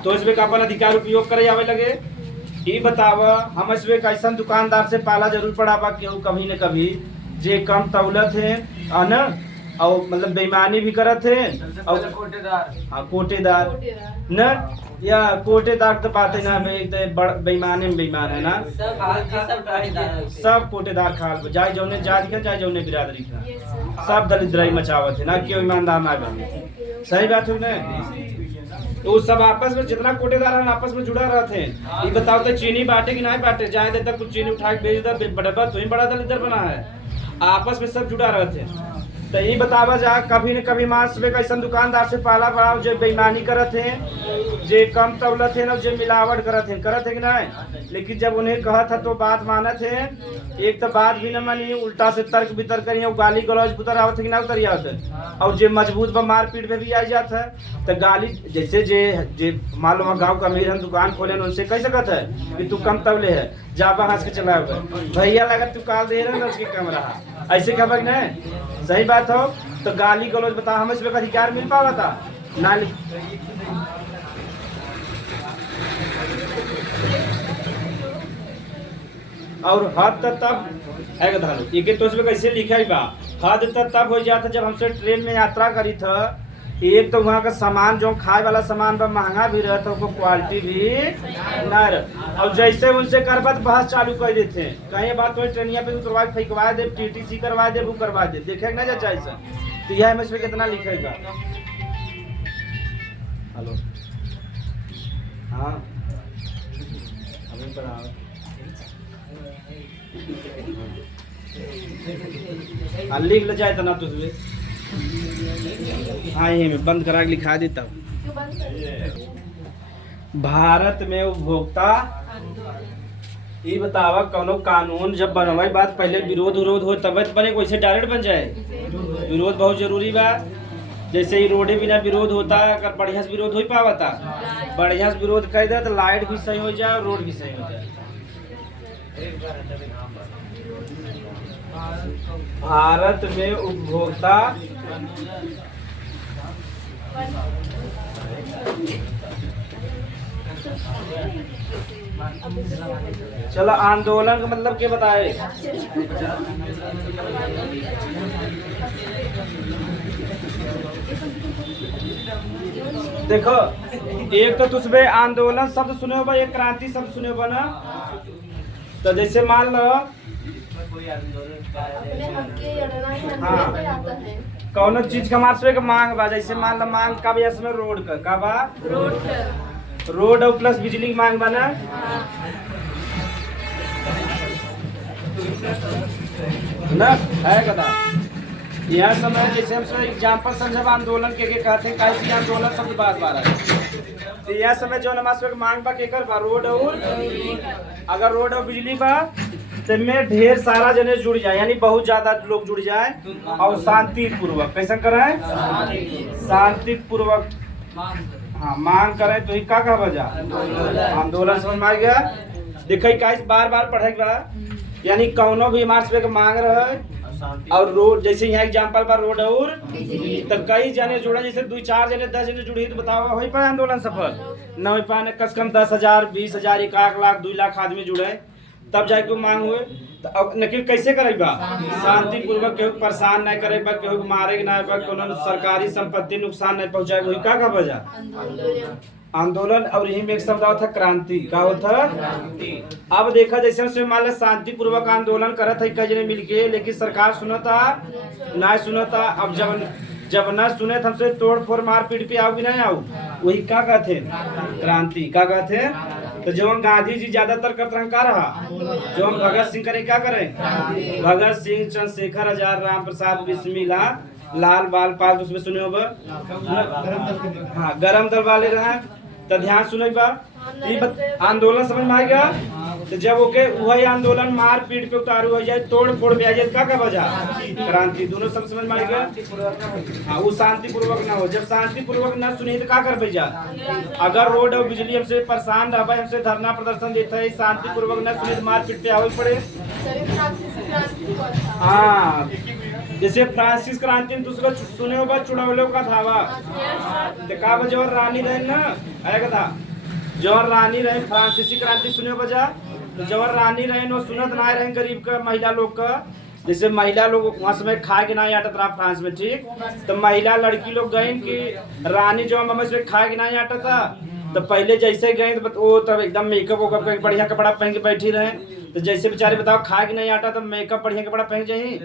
तो इसमें अपन अधिकार उपयोग करे आवे लगे। ये बतावा हम इसमें कैसा दुकानदार से पाला जरूर पड़ावा केहू कभी न कभी जे कम तौलत है न, और मतलब बेईमानी भी करत है और हाँ कोटेदार न, या कोटेदार तो बात है ना भाई, बेईमाने में बेईमान है ना। सब कोटेदार खाल चाहे जौने जात के चाहे जौने बिरादरी का, सब दलिद्राई मचावत है ना, क्यों ईमानदार ना बने। सही बात है ना। तो सब आपस में जितना कोटेदार है आपस में जुड़ा रहते हैं। ये बताओ तो चीनी बांटे कि नहीं बांटे, जाए देता कुछ चीनी उठा के भेज दे, बड़ा तो ही बड़ा दलिद्र बना है। आपस में सब जुड़ा रहते हैं। तो ये बतावा जा कभी न कभी मांस में कैसा दुकानदार से पाला पड़ा जो बेईमानी करत हैं, जे कम तौलत है ना, जे मिलावट करत है कि नहीं। लेकिन जब उन्हें कहा था तो बात मानत है, एक तो बात भी न मानी, उल्टा से तर्क वितर्क करिए, गाली गलौज उतर आवत है कि ना उतर आवत है। और जे मजबूत व मार पीट में भी आ जाता है तो गाली, जैसे जे मान लो गाँव का अमीर हम दुकान खोले उनसे कह सकत है कि तू कम तौले है, जाबा हंस के चला भैया लगा तू काल दे रहा उसके कम रहा, ऐसे खबर नहीं। सही बात हो तो गाली गलौज बता हमें इसमें अधिकार मिल पावा था ना। और हद तब है धालो ये तो इसमें कैसे लिखा ही बा, हद तब हो जाता जब हमसे ट्रेन में यात्रा करी था। एक तो वहाँ का सामान जो खाए वाला सामान बा महंगा भी रहता है, क्वालिटी भी ना रह। और जैसे उनसे करबा तो बहस चालू कर देते हैं, कहीं बात तो ट्रेनिया पे उतरवा फेंकवा दे, टीटीसी करवा दे, वो करवा दे, देखेगा ना चाचा ऐसा। तो यह इसमें कितना लिखेगा। हेलो हाँ अभी पढ़ा लिख ले जाए तो ना तुझे हाँ यही में बंद करा के लिखा देता हूँ। भारत में उपभोक्ता ये बतावा कौनो कानून जब बनवाई बात पहले विरोध हो तब बने, वैसे डायरेक्ट बन जाए। विरोध बहुत जरूरी बा। जैसे ही रोडे बिना विरोध होता है, अगर बढ़िया से विरोध हो पावता, बढ़िया से विरोध कर दे तो लाइट भी सही हो जाए और रोड भी सही हो जाए। भारत में उपभोक्ता चलो आंदोलन का मतलब क्या बताए। देखो एक तो तुझमें आंदोलन शब्द सुने हो, एक क्रांति शब्द सुने हो ना। तो जैसे मान लो हाँ कौन चीज का मार्च का मांग बा, जैसे मान लो मांग का भी इसमें रोड का बा, रोड और प्लस बिजली की मांग बना ना है कदा। यह समय जैसे हम एग्जाम्पल समझब आंदोलन के कहते हैं कैसे आंदोलन शब्द बात बार है। तो यह समय जो नमाज मांग बा के कर बा रोड और, अगर रोड और बिजली बा तो में ढेर सारा जने जुड़ जाए, यानी बहुत ज्यादा लोग जुड़ जाए और शांति पूर्वक कैसा कराए, शांति पूर्वक हाँ मांग करे तो ही का बजा आंदोलन समझ में आ गया। देखो बार बार पढ़ेगा, यानी कौनो भी मार्च पे मांग रहे और रोड जैसे यहाँ एग्जाम्पल पर रोड और तो कई जने जुड़े, जैसे 2-4 जने 10 जने जुड़ी तो बताओ हो पाए आंदोलन सफल न हो पाए। कम से कम 10,000 20,000 1 लाख 2 लाख आदमी जुड़े तब जाके मांग हुए। तो अब नकिल कैसे करेगा, शांति पूर्वक केहू परेशान नहीं करेगा, केहू मारे ना, कोनो सरकारी संपत्ति नुकसान नहीं पहुंचाए, वही का बजा आंदोलन। और यही में एक शब्द था क्रांति, का होता अब देखा जैसे उसमें मान लो शांति पूर्वक आंदोलन करत है कई जने मिलके, लेकिन सरकार सुनता ना सुनता। अब जब ना सुने तो हमसे तोड़ फोड़ मार पीट पे आओ कि नहीं आओ, वही का कहते क्रांति का कहते। तो जो हम गांधी जी ज्यादातर करते हैं का रहा, जो हम भगत सिंह करे क्या करें, भगत सिंह चंद्रशेखर आजाद राम प्रसाद बिस्मिला लाल बाल पाल उसमें सुने हो हाँ गरम दल वाले रहे। तो ध्यान सुने बा आंदोलन समझ में आ गया। तो जब ओके वही आंदोलन मार पीट पे उतारू हो जाए, तोड़ फोड़ पे आ जाए, का बजा क्रांति, दोनों सब समझ में आ गया। हाँ वो शांति पूर्वक ना हो, जब शांति पूर्वक ना सुनी तो का कर भेजा। अगर रोड और बिजली हमसे परेशान रहा, हमसे धरना प्रदर्शन देता है, शांति पूर्वक ना सुनी तो मार पीट पे आवे पड़े। हाँ जैसे फ्रांसिस क्रांति में तुझको सुने हो बा चुड़ैलों का धावा। तो का बा जवाहर रानी रहे ना, आएगा था जवाहर रानी रहे फ्रांसीसी क्रांति सुने हो बजा। तो जवाहर रानी रहे नो सुनत ना रहे गरीब का महिला लोग का। जैसे महिला लोग वहाँ समय खाए के ना आटत रहा फ्रांस में, ठीक। तो महिला लड़की लोग गए कि रानी जो हम इसमें खाए के ना आता था। तो पहले जैसे गए तो वो तब एकदम मेकअप वेकअप करके बढ़िया कपड़ा पहन के बैठी रहे। तो जैसे बेचारे बताओ खाए के नहीं आता तो मेकअप बढ़िया कपड़ा पहन जाए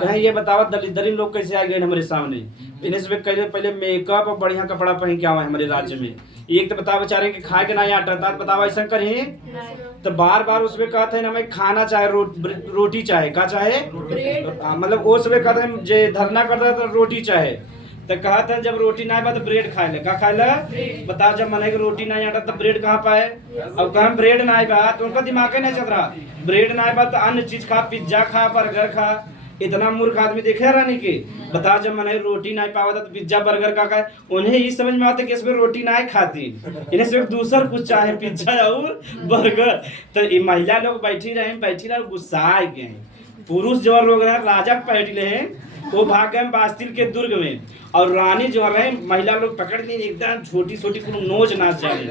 कहीं। ये बताओ दलित लोग कैसे आ गए हमारे सामने। इन्हें से पहले मेकअप और बढ़िया कपड़ा पहन के आवा हमारे राज्य में। एक तो बताओ बेचारे कि खाए के नहीं आता था, बताओ ऐसा करें। तो बार बार उसमें कहते हैं हमें खाना चाहे रोटी चाहे का चाहे मतलब वो सब कहते हैं जे धरना करता है तो रोटी चाहे। तो कहते हैं जब रोटी ना तो ब्रेड खाए ले, का खाए ले बताओ। जब मने की रोटी नहीं आता तब ब्रेड कहाँ पाए। अब कहा ब्रेड ना बा तो उनका दिमाग ही नहीं चल रहा। ब्रेड ना बा तो अन्य चीज खा, पिज्जा खा, बर्गर खा। इतना मूर्ख आदमी देखे रानी के। बताओ जब मने रोटी नहीं पावा तो पिज्जा बर्गर का खाए। उन्हें ये समझ में आता कि इसमें रोटी नहीं खाती, इन्हें सिर्फ दूसरा कुछ चाहे पिज्जा और बर्गर। तो ये महिला लोग बैठी रहे गुस्सा गए। पुरुष जो लोग रहे राजा बैठ ले वो भाग गए बास्तिल के दुर्ग में। और रानी जो रहे महिला लोग पकड़ ली एकदम छोटी छोटी नोच नाच जाए।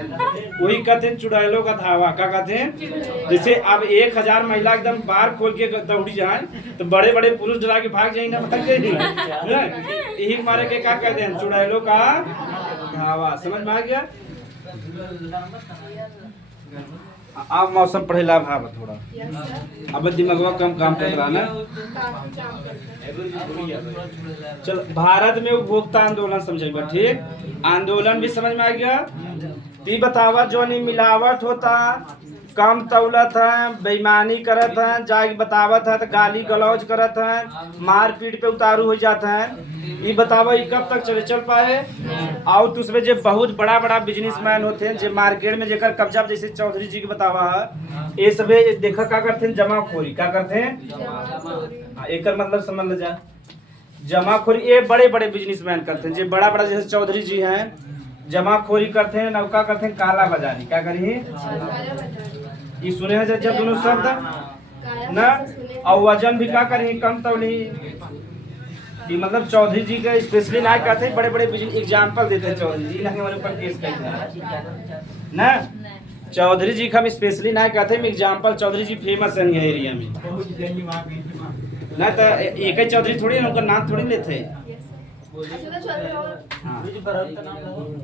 वही कहते हैं चुड़ैलों का धावा। क्या कहते हैं जैसे अब 1000 महिला एकदम बार खोल के दौड़ी जाए तो बड़े बड़े पुरुष डरा के भाग जाए ना, यही मारे के क्या कहते हैं चुड़ैलों का धावा। समझ में आ गया। अब मौसम पढ़ेला भाव थोड़ा, अब दिमागवा कम काम कर रहा ना। चलो भारत में उपभोक्ता आंदोलन समझेगा, ठीक। आंदोलन भी समझ में आ गया। ती बतावा जो नहीं मिलावट होता, कम तौलत है, बेईमानी करत है, जाके बतावत है तो गाली गलौज करत है, मार पीट पे उतारू हो जाता है। ये बतावा ये कब तक चल पाए। और तो उसमें जो बहुत बड़ा बड़ा बिजनेसमैन होते हैं जो मार्केट में जेकर कब्जा, जैसे चौधरी जी के बतावा है। ये सब देखा क्या करते हैं जमाखोरी। क्या करते हैं एक मतलब समझ ले जा जमाखोरी। ये बड़े बड़े बिजनेसमैन करते हैं जो बड़ा बड़ा, जैसे चौधरी जी हैं जमाखोरी करते हैं। नौका करते हैं काला बाजारी। क्या करिए ये सुने हैं जब दोनों शब्द ना। और वजन भी क्या करें कम तौली। मतलब चौधरी जी का स्पेशली ना कहते हैं, बड़े बड़े एग्जाम्पल देते हैं चौधरी जी ना हमारे ऊपर केस करते हैं ना। चौधरी जी का हम स्पेशली ना कहते हैं एग्जाम्पल। चौधरी जी फेमस है एरिया में ना। तो एक ही चौधरी थोड़ी ना, उनका नाम थोड़ी लेते हैं। हाँ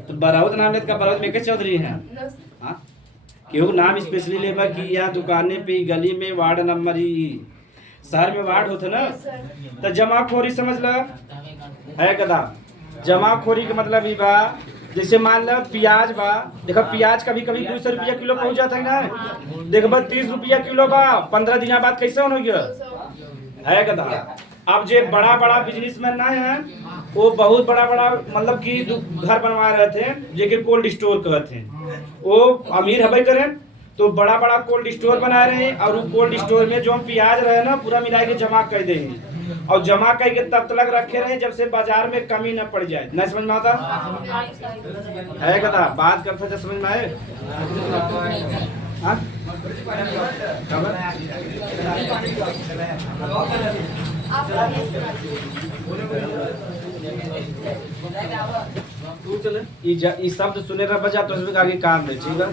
तो बराउत नाम लेते का बराउत में एक चौधरी है। हाँ केहू नाम स्पेशली लेबा कि यहाँ दुकाने पे गली में वार्ड नंबर शहर में वार्ड होते ना। तो जमाखोरी समझ लो है कदा। जमाखोरी का मतलब ही बा जैसे मान लो प्याज बा, देखो प्याज कभी कभी 200 रुपया किलो पहुंच जाता है ना। देखो 30 रुपया किलो बा, 15 दिन बाद कैसे हो गया है कदा। अब जो बड़ा बड़ा बिजनेसमैन ना है वो बहुत बड़ा बड़ा मतलब कि घर बनवा रहे थे जेके कोल्ड स्टोर कहते हैं। वो अमीर हबे करें तो बड़ा बड़ा कोल्ड स्टोर बना रहे हैं। और वो कोल्ड स्टोर में जो हम प्याज रहे ना पूरा मिला के जमा कर देंगे। और जमा करके तब तक रखे रहे जब से बाजार में कमी न पड़ जाए। न समझ में आता है कदा। बात करते थे समझ में आए। ये शब्द सुने रहा बजा तो उसमें आगे काम है, ठीक है।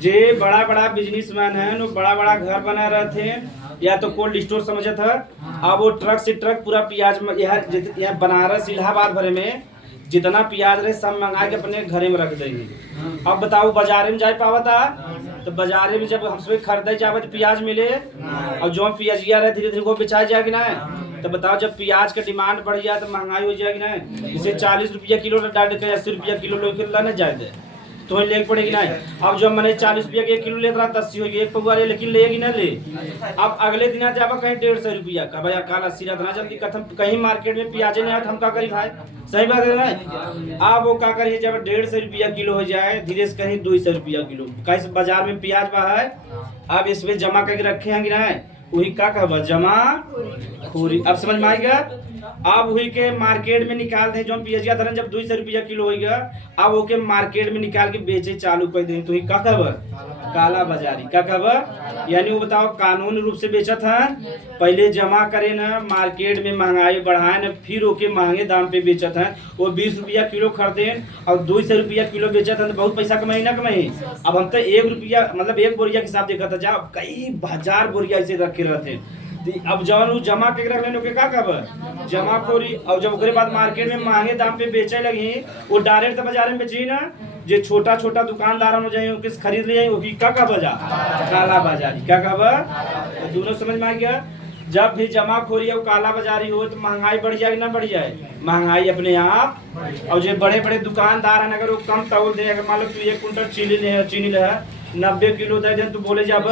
जे बड़ा बड़ा बिजनेसमैन है वो बड़ा बड़ा घर बना रहे थे या तो कोल्ड स्टोर समझे था। अब वो ट्रक से ट्रक पूरा प्याज यहाँ बनारस इलाहाबाद भरे में जितना प्याज रहे सब मंगा के अपने घरे में रख देंगे। अब बताओ बाजारे में जाए पावा था तो बाजारे में जब हमसे खरीदे जावे तो प्याज मिले और जो प्याजिया रहे धीरे धीरे वो बेचा जाएगी ना। तो बताओ जब प्याज का डिमांड बढ़ जाए तो महंगाई हो जाएगी ना। जैसे 40 रुपया किलो डाल के 80 रुपया किलो लेना जाए तो लेके पड़ेगी ना। अब जो मैंने 40 रुपया के 1 किलो लेता रहा 80 होगी एक पौवा ले, लेकिन लेगी ना ले। अब अगले दिन जावा कहीं 150 रुपया का भाई काला सीरा ना जल्दी खत्म। कहीं मार्केट में प्याजे नहीं आए हम क्या करी भाई, सही बात है ना। अब वो क्या करिए जब 150 रुपया किलो हो जाए धीरे से कहीं 200 रुपया किलो कहीं बाजार में प्याज बहा है। अब इसमें जमा करके रखे हैं कि ना वही क्या कहबा जमा खोरी। अब समझ में आएगा। अब वही के मार्केट में निकाल दें जो हम पियाजिया धरन जब 200 रुपया किलो हो गया। अब वो के मार्केट में निकाल के बेचे चालू कर दें तो क्या कहबा काला बाजारी का कब यानी वो बताओ कानून रूप से बेचत है, पहले जमा करे ना मार्केट में महंगाई बढ़ाए ना फिर ओके महंगे दाम पे बेचत है। वो 20 रुपया किलो खरीदे और 200 रुपया किलो बेचत है तो बहुत पैसा कमाई ना कमाई। अब हम तो 1 रुपया मतलब 1 बोरिया के हिसाब देखा था जा कई हजार बोरिया ऐसे रखे रहते। अब जवन जमा के रख लेने के का कब जमा खोरी और जब ओकरे बाद मार्केट में महंगे दाम पे बेचे लगी वो डायरेक्ट बाजार में बेची ना जे छोटा छोटा दुकानदार हो जाए किस खरीद ले जाए वो का बाजार काला बाजारी का कब दोनों समझ में आ गया। जब भी जमा खोरी और काला बाजारी हो तो महंगाई बढ़ जाए ना बढ़ जाए महंगाई अपने आप। और जो बड़े बड़े दुकानदार हैं अगर वो कम तौल दे अगर मान लो तू 1 कुंटल चीनी ले 90 किलो दे दे तो बोले जाब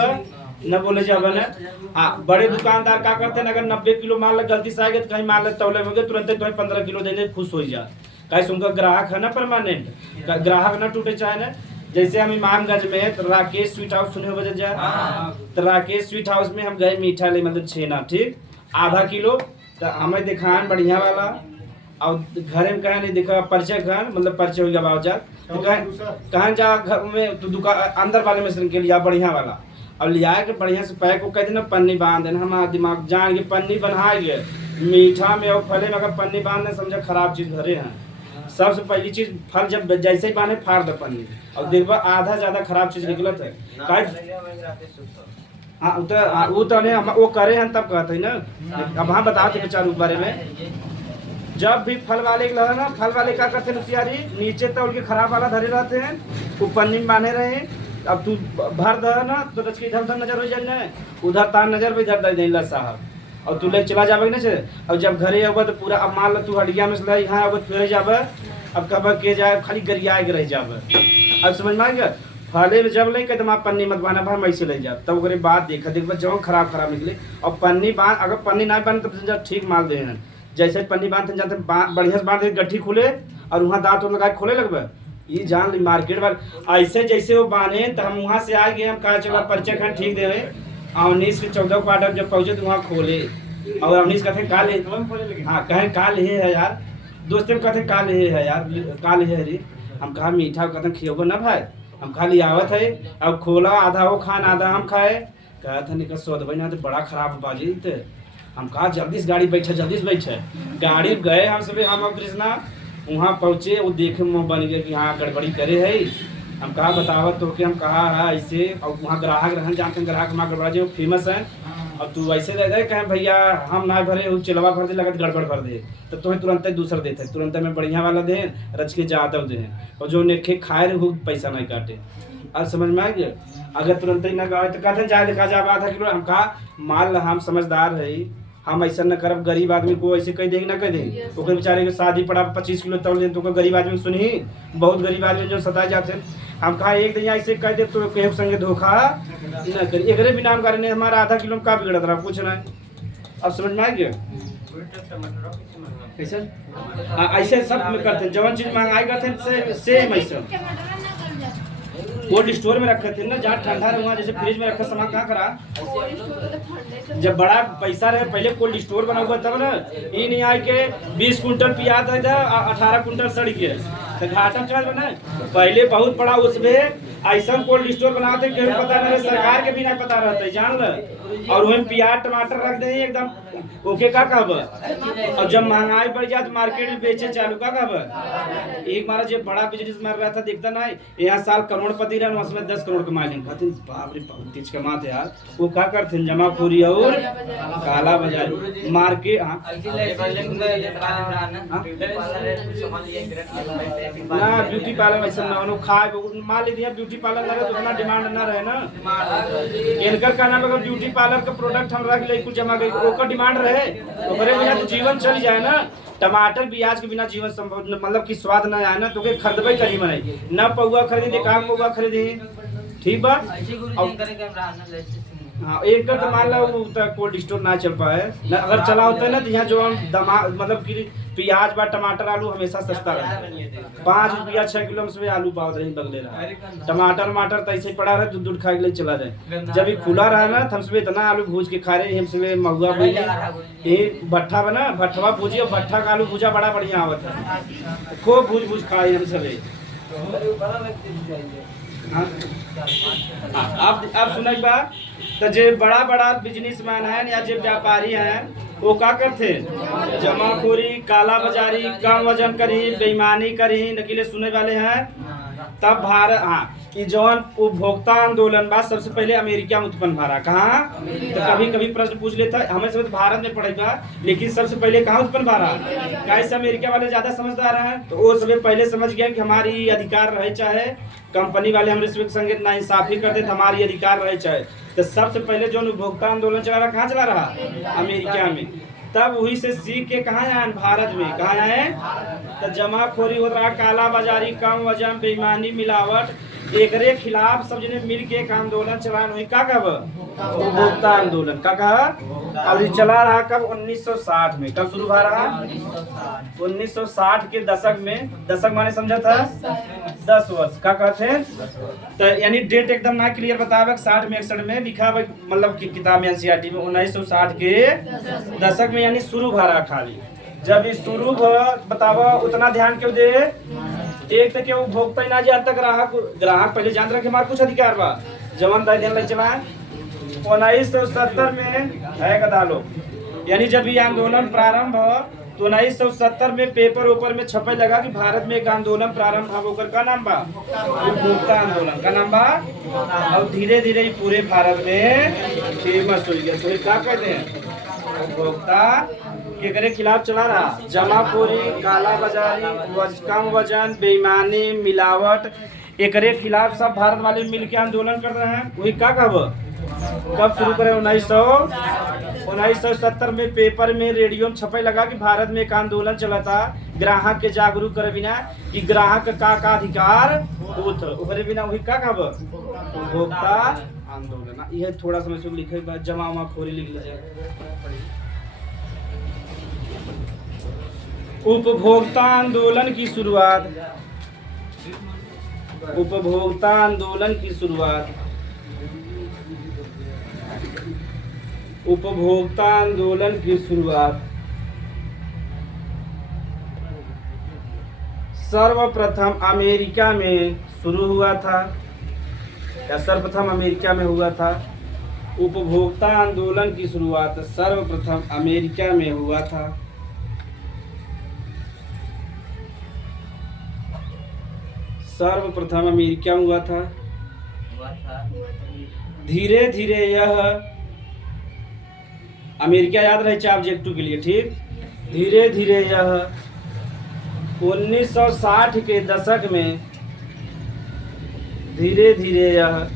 न बोले जाब न। हाँ बड़े दुकानदार का करते हैं अगर 90 किलो माल गलती से आएगा तो कहीं माल तौले होंगे तुरंत तुम्हें 15 किलो देने खुश हो जा कैसे उनका ग्राहक है ना परमानेंट ग्राहक ना टूटे चाहे ना। जैसे हम इमामगंज में तो राकेश स्वीट हाउस सुने हो जाए तो राकेश स्वीट हाउस में हम गए मीठा ले मतलब छेना ठीक आधा किलो तो हमें दिखान बढ़िया वाला और घर में कहा नहीं दिखा परिचय खान मतलब परिचय हो गया बाजार तो कहाँ जा घर में तो दुकान अंदर वाले में के लिया बढ़िया वाला और लिया के बढ़िया से पैक को कह देना पन्नी बांध देना हमारा दिमाग जान के पन्नी बनाएंगे मीठा में और फले में अगर पन्नी बांध दें समझा खराब चीज़ घरे हैं। सबसे पहली चीज़ फल जब जैसे ही बांधे फाड़ दे पन्नी और देखो आधा ज़्यादा खराब चीज़ निकलत है हाँ वो तो वो करे हैं तब कहते हैं ना। अब हाँ बता थे बेचारू बारे में जब भी फल वाले लगा ना फल वाले क्या करते हैं होशियारी नीचे तौल के खराब वाला धरे रहते हैं वो पन्नी में बांधे रहे। अब तू भर दे ना तो रच के इधर उधर नजर हो जाए उधर तान नजर पे इधर दे नहीं साहब और तू ले चला जाबे ना और जब घरे अब तो पूरा अब मान लो तू हटिया में से यहाँ अब फिर जाबे अब कब के जाए खाली गरिया के रह जाबे। अब समझ में आ गया फले में जब ले के तुम आप पन्नी मत बांधा भाई मैं से ले जा तब ओकरे बाद देखा देख जब खराब निकले और पन्नी बांध अगर पन्नी ना बांध तो ठीक माल दे जैसे पन्नी बांधते जाते बढ़िया से बांध गड्ढी खुले और वहाँ दांत लगा खोले लगभग ये जान ली मार्केट वाले ऐसे जैसे वो बांधे तो हम वहाँ से आ गए हम कहा चला परिचय खान ठीक देवे 19 के 14 क्वार्टर जब पहुँचे तो वहाँ खोले और 19 कहते का ले हाँ कहें का ले है यार दोस्त कहते का ले है यार का ले है अरे हम कहा मीठा कहते खियोगो ना भाई हम खा लिया आवत है अब खोला आधा वो खान आधा हम खाए कहा था निकल सौद भाई ना तो बड़ा खराब बाजी थे। हम कहा जल्दी से गाड़ी बैठे गाड़ी गए हम सब हम और कृष्णा वहाँ पहुँचे वो देखे मुँह बन गया कि हाँ गड़बड़ी करे है। हम कहा बतावा तो कि हम कहा है ऐसे और वहाँ ग्राहक रहन जानते हैं ग्राहक वहाँ गड़बड़ा जो फेमस है अब तू वैसे रह गए कहें भैया हम ना भरे वो चिलवा भर दे लगा गड़बड़ भर दे तो तुम्हें तुरंत दूसरा देते तुरंत में बढ़िया वाला दे रच के जादव दे और जो नेखे खाए रहे वो पैसा नहीं काटे। अब समझ में आ गया अगर तुरंत ही ना गाए तो कहते जाए देखा जाए आधा किलो हम कहा मान ला हम समझदार है हम ऐसा न करब गरीब आदमी को ऐसे कह देंगे ना कह देंगे ओकर बेचारे के शादी पड़ा 25 किलो तौल दे तो गरीब आदमी सुनी बहुत गरीब आदमी जो सताए जाते हैं। हम कहा एक दिन ऐसे कह दे तो केहू संगे धोखा न करी एकरे भी नाम करने हमारा आधा किलो में का बिगड़त रहा कुछ नहीं। अब समझ में आ गया ऐसे सब में करते जवन चीज महंगाई करते सेम ऐसा कोल्ड स्टोर में रखे थे ना जहाँ ठंडा रहा जैसे फ्रिज में रखा सामान कहाँ करा जब बड़ा पैसा रहे पहले कोल्ड स्टोर बना हुआ तब ना ये नहीं आए के 20 कुंटल प्याज था 18 कुंटल सड़ गया तो घाटा चल बना पहले बहुत बड़ा उसमें ऐसा कोल्ड स्टोर बनाते केहू पता नहीं सरकार के भी नहीं पता रहता जान ल और वही प्याज टमाटर रख दे एकदम ओके का कहब और जब महंगाई बढ़ जाए तो मार्केट में बेचे चालू का कहब। एक मारा जो बड़ा बिजनेस मार रहा था देखता ना यहाँ साल करोड़पति रहा उसमें 10 करोड़ कमाए कहते बाप रे बहुत तेज कमाते यार वो क्या करते जमाखोरी और काला बाजारी मार्केट ना ब्यूटी पार्लर वैसा ना खाए मान लीजिए ब्यूटी पार्लर लगे तो उतना डिमांड ना रहे ना इनकर का नाम अगर ब्यूटी पार्लर का प्रोडक्ट हम रख ले कुछ जमा गई ओकर डिमांड रहे ओकरे बिना तो जीवन चल जाए ना। टमाटर प्याज के बिना जीवन संभव मतलब कि स्वाद ना आए ना तो के खरीदबे कहीं मनाई ना पौआ खरीदे काम पौआ खरीदे ठीक बा। हाँ एक तो मान लो कोल्ड स्टोर ना चल पाए ना अगर चला होता है ना तो यहाँ जो हम मतलब कि प्याज बा टमाटर आलू हमेशा सस्ता रहे 5 रुपया 6 किलो में आलू पाव रही बगले रहा टमाटर तो ऐसे पड़ा रहे दूध खा के लिए चला जाए जब ये खुला रहा ना तो हम इतना आलू भूज के खा रहे हम महुआ भूजी ये भट्ठा बना भट्ठवा भूजी और भट्ठा का आलू भूजा बड़ा बढ़िया आवत है खूब भूज खाए हम सब हाँ आप सुना एक बात, तो जे बड़ा बड़ा बिजनेसमैन है या जे व्यापारी हैं वो क्या करते, जमाखोरी, काला बाजारी, कम वजन करी, बेईमानी करी, नकीले सुने वाले हैं। तब भारत, हाँ, कि जौन उपभोक्ता आंदोलन बा सबसे पहले अमेरिका में उत्पन्न भरा। कहाँ? तो कभी कभी प्रश्न पूछ लेता है, हमें समझ भारत में पड़े बा, लेकिन सबसे पहले कहाँ उत्पन्न भरा? कैसे अमेरिका वाले ज्यादा समझदार हैं, तो वो सबसे पहले समझ गया कि हमारी अधिकार रहे, चाहे कंपनी वाले हमरे संगे नाइंसाफी करते तो हमारी अधिकार रहे चाहे। तो सबसे पहले जो उपभोक्ता आंदोलन चला रहा, कहाँ चला रहा? अमेरिका में। तब वही से सीख के कहाँ आए? भारत में। कहाँ आए? तो जमाखोरी हो रहा, काला बाजारी, कम वजन, बेईमानी, मिलावट, एकरे खिलाफ सब जने मिल के एक आंदोलन चलान हुई। का कब? उपभोक्ता आंदोलन। का कहा? और ये चला रहा कब? 1960 में। कब शुरू हुआ रहा? 1960 के दशक में। दशक माने समझा था 10 वर्ष। का कहते? तो यानी डेट एकदम ना क्लियर बतावे, 60 में 61 में लिखा, मतलब कि किताब में एनसीईआरटी में 1960 के दशक में, यानी शुरू भरा खाली। जब ये शुरू बतावा उतना ध्यान क्यों दे? एक तो क्यों उपभोक्ता ही ना जानता, ग्राहक पहले जान रहा कि हमारा कुछ अधिकार बा, जवन दाई ध्यान लग चला। 1970 में है कदा लोग, यानी जब ये आंदोलन प्रारंभ हो तो 1970 में पेपर ऊपर में छपे लगा कि भारत में एक आंदोलन प्रारंभ होकर का नाम बा उपभोक्ता आंदोलन। का नाम बा, और धीरे धीरे पूरे भारत में फेमस हो गया। तो क्या कहते हैं? उपभोक्ता केकरे खिलाफ चला रहा? जमाखोरी, काला बाजारी, कम वजन, बेईमानी, मिलावट, एकरे खिलाफ सब भारत वाले मिलके आंदोलन कर रहे हैं। वही का कब शुरू करे? 1970 में पेपर में, रेडियो में छपे लगा कि भारत में एक आंदोलन चला था ग्राहक के जागरूक करे बिना कि ग्राहक का अधिकार होत ओकरे बिना। वही का कब? उपभोक्ता आंदोलन। यह थोड़ा समझ के लिखे बाद जमा खोरी लिख लीजिए। उपभोक्ता आंदोलन की शुरुआत। उपभोक्ता आंदोलन की शुरुआत। उपभोक्ता आंदोलन की शुरुआत सर्वप्रथम अमेरिका में शुरू हुआ था, या सर्वप्रथम अमेरिका में हुआ था। उपभोक्ता आंदोलन की शुरुआत सर्वप्रथम अमेरिका में हुआ था। सर्वप्रथम अमेरिका में हुआ था। धीरे धीरे यह, अमेरिका याद रहे चाहे ऑब्जेक्टिव के लिए, ठीक। धीरे धीरे यह 1960 के दशक में, धीरे धीरे यह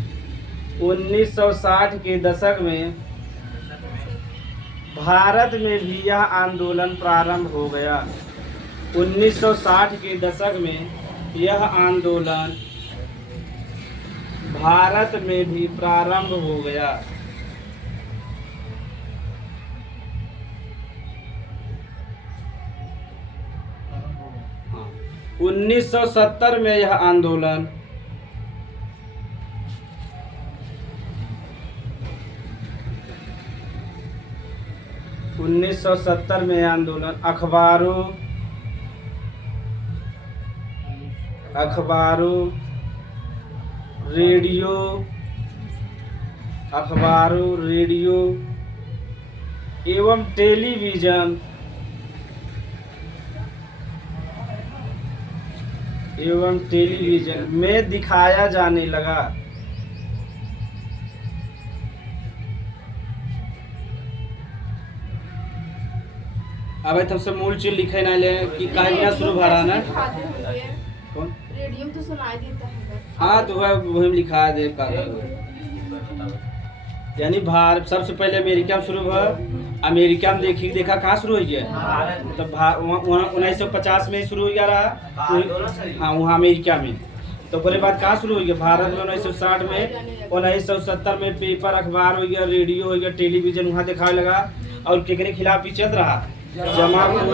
1960 के दशक में भारत में भी यह आंदोलन प्रारंभ हो गया। 1960 के दशक में यह आंदोलन भारत में भी प्रारंभ हो गया। हाँ, 1970 में यह आंदोलन 1970 में आंदोलन अखबारों, रेडियो एवं टेलीविजन में दिखाया जाने लगा। अब तुमसे मूल चीज लिखे ना ले कि कहानियां शुरू भरा ना कौन रेडियो में तो सुनाई देता है। हाँ तो वही लिखा दे का, यानी भारत सबसे पहले अमेरिका में शुरू हुआ। अमेरिका में देखा कहाँ शुरू हो गया, मतलब 1950 में शुरू हो गया रहा। हाँ वहाँ अमेरिका में। तो उसके बाद कहाँ शुरू हो गया? भारत में 1960 में। 1970 में पेपर, अखबार हो गया, रेडियो हो गया, टेलीविजन वहाँ दिखाने लगा। और केकरे खिलाफ भी चल रहा? जमाखोरी,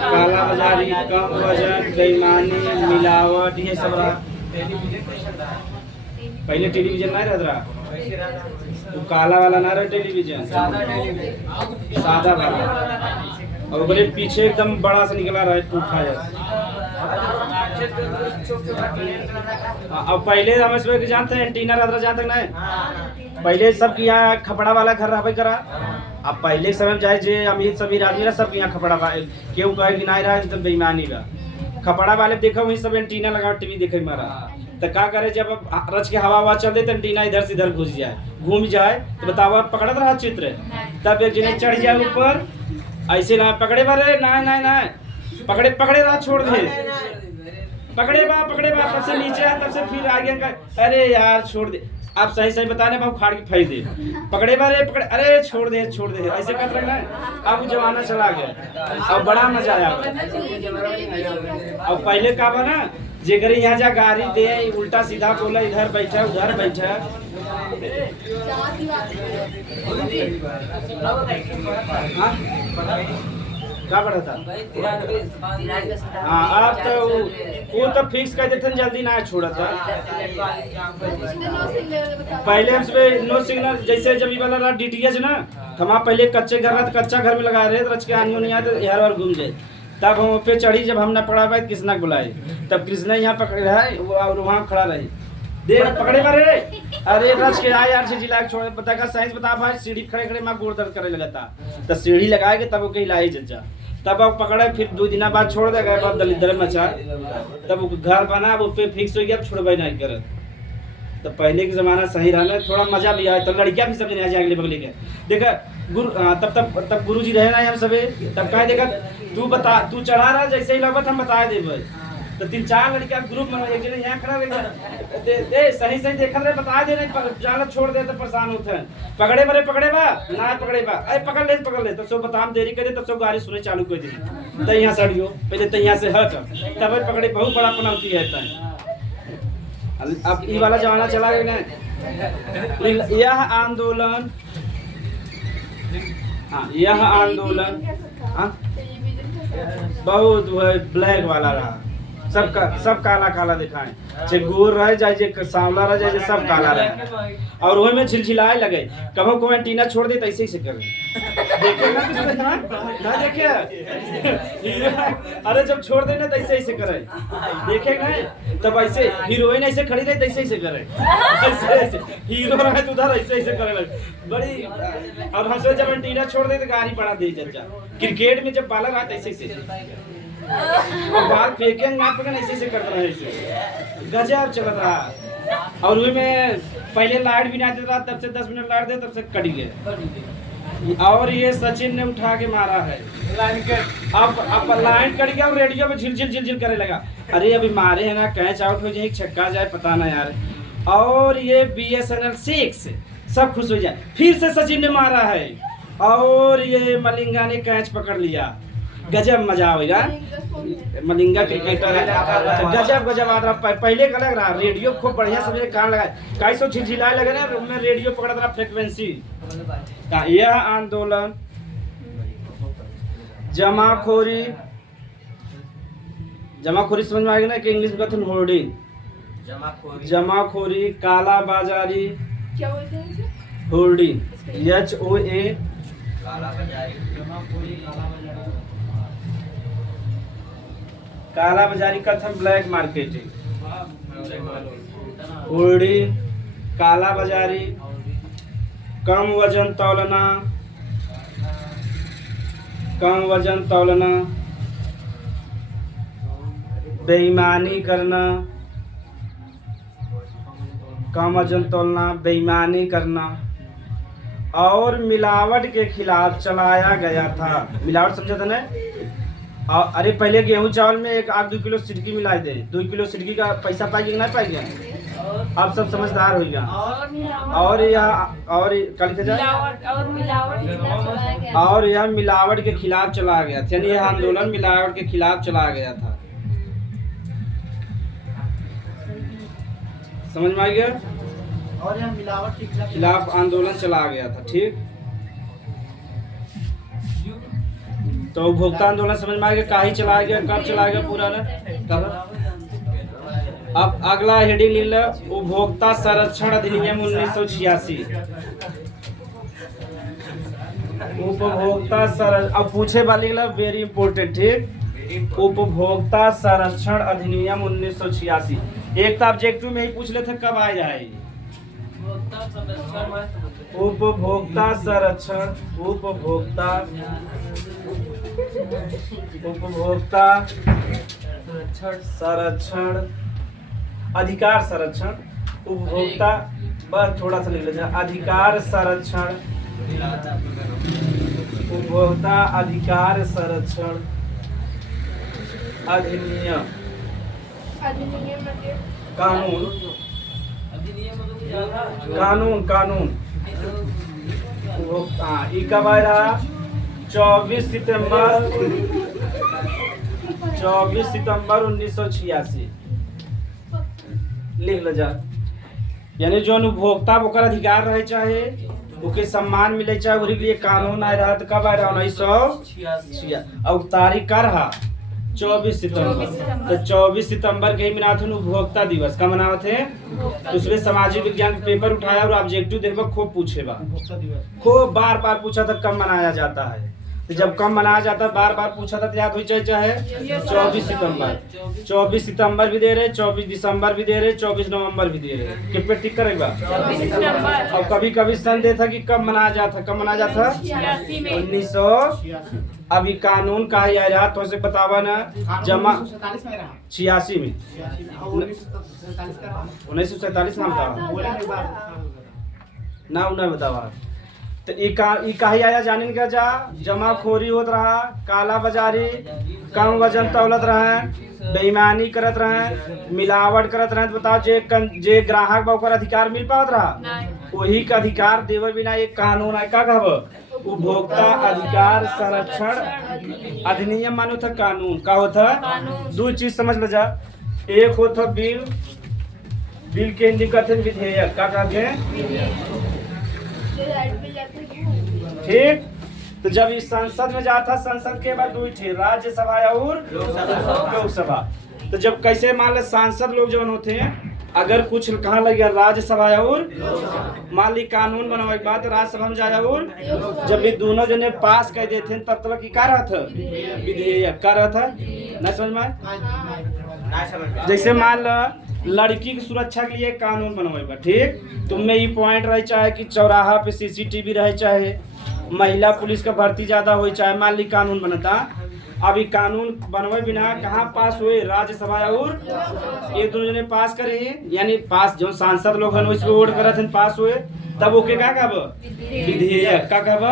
काला बाजारी, कम वजन, बेईमानी, मिलावट, ये सब रहा। पहले टेलीविजन नहीं रहता रहा, तो काला वाला ना रहे टेलीविजन, सादा वाला, और उसके पीछे एकदम बड़ा सा निकला रहा टूटा जैसा। अब पहले हम इसमें के जानते हैं एंटीना रहता जानते हैं नहीं पहले सबके यहाँ खपड़ा वाला घर रहा करा अब पहले के समय में चाहे जे अमीर समीर आदमी रहा सबके यहाँ खपड़ा क्यों कहे कि नहीं रहा तो बेईमानी का खपड़ा वाले देखो वही सब एंटीना लगा टीवी देखे मारा तो क्या करे जब रच के हवा चल दे तो एंटीना इधर से इधर घुस जाए घूम जाए तो बताओ पकड़त रहा चित्र तब एक जने चढ़ जाए ऊपर ऐसे ना पकड़े बारे ना पकड़े रहा छोड़ दे पकड़े बा तब से नीचे तब से फिर आगे अरे यार छोड़ दे आप सही बताने मैं उखाड़ के फेंक दे पकड़े अरे छोड़ दे ऐसे कर रहे हैं अब जमाना चला गया अब बड़ा मजा आया अब पहले का बा ना जेकर यहाँ जा गाड़ी दे उल्टा सीधा बोला इधर बैठा उधर बैठा क्या पड़ा था हाँ अब तो वो तो फिक्स कर देते जल्दी ना छोड़ा था पहले हम नो सिग्नल जैसे जब ये वाला DTH ना हम पहले कच्चे घर रहा कच्चा घर में लगाए रहे रच के आनी नहीं आए तो यार और घूम जाए तब हम पे चढ़ी जब हमने पढ़ा पाए कृष्णा को बुलाए तब कृष्णा यहाँ पकड़े रहे और वहाँ खड़ा रहे देख पकड़े मारे अरे रच के आए यार जिला छोड़ बता साइंस बता भाई सीढ़ी खड़े माँ गोड़ दर्द करे लगा था तो सीढ़ी लगाए के तब वो कहीं लाई जज्जा तब अब पकड़े फिर 2 दिन बाद छोड़ दे गए दलिद्र मचा तब घर बना वो पे फिक्स हो गया छोड़बे नहीं कर तो पहले के जमाना सही रहा थोड़ा मजा भी आया तो लड़कियां भी सब नहीं अगले बगले के देखा गुरु तब गुरुजी रहे ना हम सबे तब कहे देखा तू चढ़ा रहा जैसे ही लगत हम बताए देबे तो 3-4 लड़कियां ग्रुप में एक जने यहाँ खड़ा रहे दे सही देखल रहे बता दे नहीं जाना छोड़ दे तो परेशान होते हैं पकड़े बा ना पकड़े बा अरे पकड़ ले तब सब बताम देरी कर दे तब सब गाड़ी सुने चालू कर दी तो यहाँ सड़ियो पहले तो यहाँ से हट तब पकड़े बहुत बड़ा पनौती है अब ये वाला जमाना चला गया ना यह आंदोलन बहुत ब्लैक वाला रहा सब काला दिखाए जे गोर रहे जाए जे सांवला रहे जाए सब काला रहे और वही में झिलझिलाए लगे कभी को एंटीना छोड़ दे ऐसे ही से कर देखे ना देखिए अरे जब छोड़ दे ना तो ऐसे करे देखे ना तब ऐसे हीरोइन ऐसे खड़ी रही तो ऐसे करे ऐसे हीरो रहे तो उधर ऐसे करे लगे बड़ी और हमसे जब एंटीना छोड़ दे तो गाड़ी बढ़ा दे जज्जा क्रिकेट में जब बालर आते ऐसे बाल फेंके ना पकड़ ऐसे कर रहा है गजब चल रहा और में पहले लाइट भी नहीं देता तब से 10 मिनट लाइट दे तब से कट गया और ये सचिन ने उठा के मारा है अब लाइन कट गया और रेडियो में झिल करे लगा अरे अभी मारे है ना कैच आउट हो जाए छक्का जाए पता ना यार और ये BSNL 6 सब खुश हो जाए फिर से सचिन ने मारा है और ये मलिंगा ने कैच पकड़ लिया गजब मजा आएगा मलिंगा क्रिकेटर है गजब आ रहा पहले का लग रहा रेडियो खूब बढ़िया समझे कान लगा कैसो झिलझिलाए लगे ना मैं रेडियो पकड़ा था फ्रिक्वेंसी यह आंदोलन जमाखोरी समझ में आएगा ना कि इंग्लिश में कहते हैं होर्डिंग जमाखोरी काला बाजारी क्या बोलते हैं इसे? होर्डिंग HOA काला बाजारी का था ब्लैक मार्केटिंग होर्डिंग काला बाजारी कम वजन तौलना बेईमानी करना कम वजन तौलना बेईमानी करना और मिलावट के खिलाफ चलाया गया था मिलावट समझा था ना अरे पहले गेहूं चावल में 1-2 किलो सिरकी मिला दे 2 किलो सिरकी का पैसा पाएगी कि नहीं पाएगी आप सब समझदार होगा और यह मिलावट के खिलाफ चलाया गया था यानी यह आंदोलन मिलावट के खिलाफ चलाया गया था समझ में आ गया और यह मिलावट के खिलाफ आंदोलन चलाया गया था ठीक तो उपभोक्ता आंदोलन समझ में आ गया काहे चलाया गया कब चलाया गया पूरा ना कब अब अगला हेडिंग ले लो उपभोक्ता संरक्षण अधिनियम 1986 उपभोक्ता संरक्षण अब पूछे वाली वेरी इंपॉर्टेंट ठीक उपभोक्ता संरक्षण अधिनियम 1986। एक तो ऑब्जेक्टिव में ही पूछ लेते कब आ जाए। उपभोक्ता संरक्षण, उपभोक्ता संरक्षण, अधिकार संरक्षण, उपभोक्ता बस थोड़ा सा लिख लीजिए, अधिकार संरक्षण, उपभोक्ता अधिकार संरक्षण अधिनियम, अधिनियम मतलब कानून, कानून कानून उपभोक्ता ई कब आया रहा? 24 सितंबर 1986 लिख लीजिए। यानी जो उपभोक्ता ओकर अधिकार रहे चाहे ओके सम्मान मिले चाहे ओकरे लिए कानून आए रहा। तो कब आए रहा? 1986। और तारीख का रहा 24 सितंबर। तो 24 सितंबर के ही मनाते हैं उपभोक्ता दिवस। का मनाते हैं? तो उसमें सामाजिक विज्ञान के पेपर उठाया और ऑब्जेक्टिव देखो खूब पूछेगा, खूब बार बार पूछा था कब मनाया जाता है। तो जब कम मनाया जाता है बार बार पूछा था तो याद हो चाहे 24 सितंबर। 24 सितंबर भी दे रहे, 24 दिसंबर भी दे रहे, 24 नवंबर भी दे रहे। किस पे टिक करेगा? और कभी कभी संदेह था कि कब मनाया जाता, कब मनाया जाता? 1900। अभी कानून का ही आया तो से बतावा ना जमा 86 में 1947 नाम था ना उन्हें बतावा। तो ई कही आया जाने का जा जमाखोरी होत रहा, काला बाजारी, कम वजन तौलत रहे, बेईमानी करत रहे, मिलावट करत रहे। तो बताओ जे ग्राहक बा ओकर अधिकार मिल पात रहा? वही का अधिकार देवे बिना एक कानून है। का कहब? उपभोक्ता अधिकार संरक्षण अधिनियम मानो था कानून। का होता? दो चीज समझ ल जा। एक होता बिल, बिल के हिंदी कहते हैं विधेयक। का कहते हैं? ठीक। तो जब इस संसद में जाता, संसद के बाद दो थे, राज्यसभा और लोकसभा। तो जब कैसे मान ले सांसद लोग जो होते हैं अगर कुछ कहाँ लग गया राज्यसभा और मान ली कानून बनवाए के बाद राज्यसभा में जाए और जब भी दोनों जने पास कर देते हैं तब तक क्या रहा था? विधेयक। का रहा था? न समझ में? जैसे मान लो लड़की की सुरक्षा के लिए कानून बनवाएगा। ठीक। तुम में ये पॉइंट रहे चाहे कि चौराहा पे CCTV रहे, चाहे महिला पुलिस का भर्ती ज्यादा हो, चाहे मान ली कानून बनता। अभी कानून बनवे बिना कहाँ पास हुए? राज्यसभा और एक दोनों जने पास करे, यानी पास जो सांसद लोग हैं उसमें वोट करते हैं पास हुए तब ओके का कहब? विधेयक। का कहब?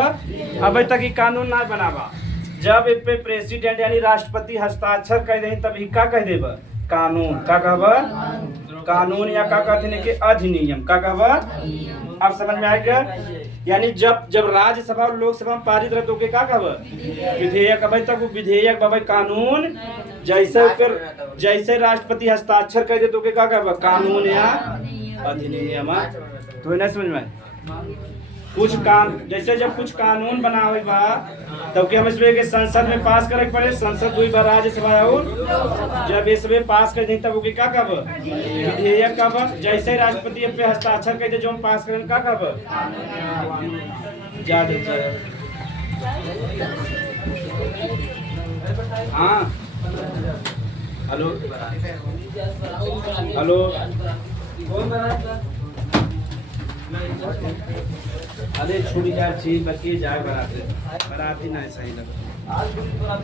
अभी तक ये कानून ना बनावा। जब इस पे प्रेसिडेंट यानी राष्ट्रपति हस्ताक्षर कर दे तभी का कह देब? कानून। का कहब? कानून या का कहते हैं कि अधिनियम। का कहब? अब समझ में आएगा? यानी जब राज्यसभा और लोकसभा में पारित रहे तो के का कहब? विधेयक। अभी तक वो विधेयक बाबा कानून जैसे राष्ट्रपति हस्ताक्षर कर दे तो के का कहब? कानून या अधिनियम। तो नहीं समझ में? कुछ काम जैसे जब कुछ कानून बनावे बा तब के हम इसमें के संसद में पास करे पड़े, संसद दुई बार राज्यसभा और जब इसमें पास कर दें तब ओके का कहब? विधेयक। कहब? जैसे राष्ट्रपति पे हस्ताक्षर कर दे जो हम पास करें का कहब? हाँ हेलो हेलो अरे छूट जाए चीज बल्कि जाए बराती नहीं सही लगा।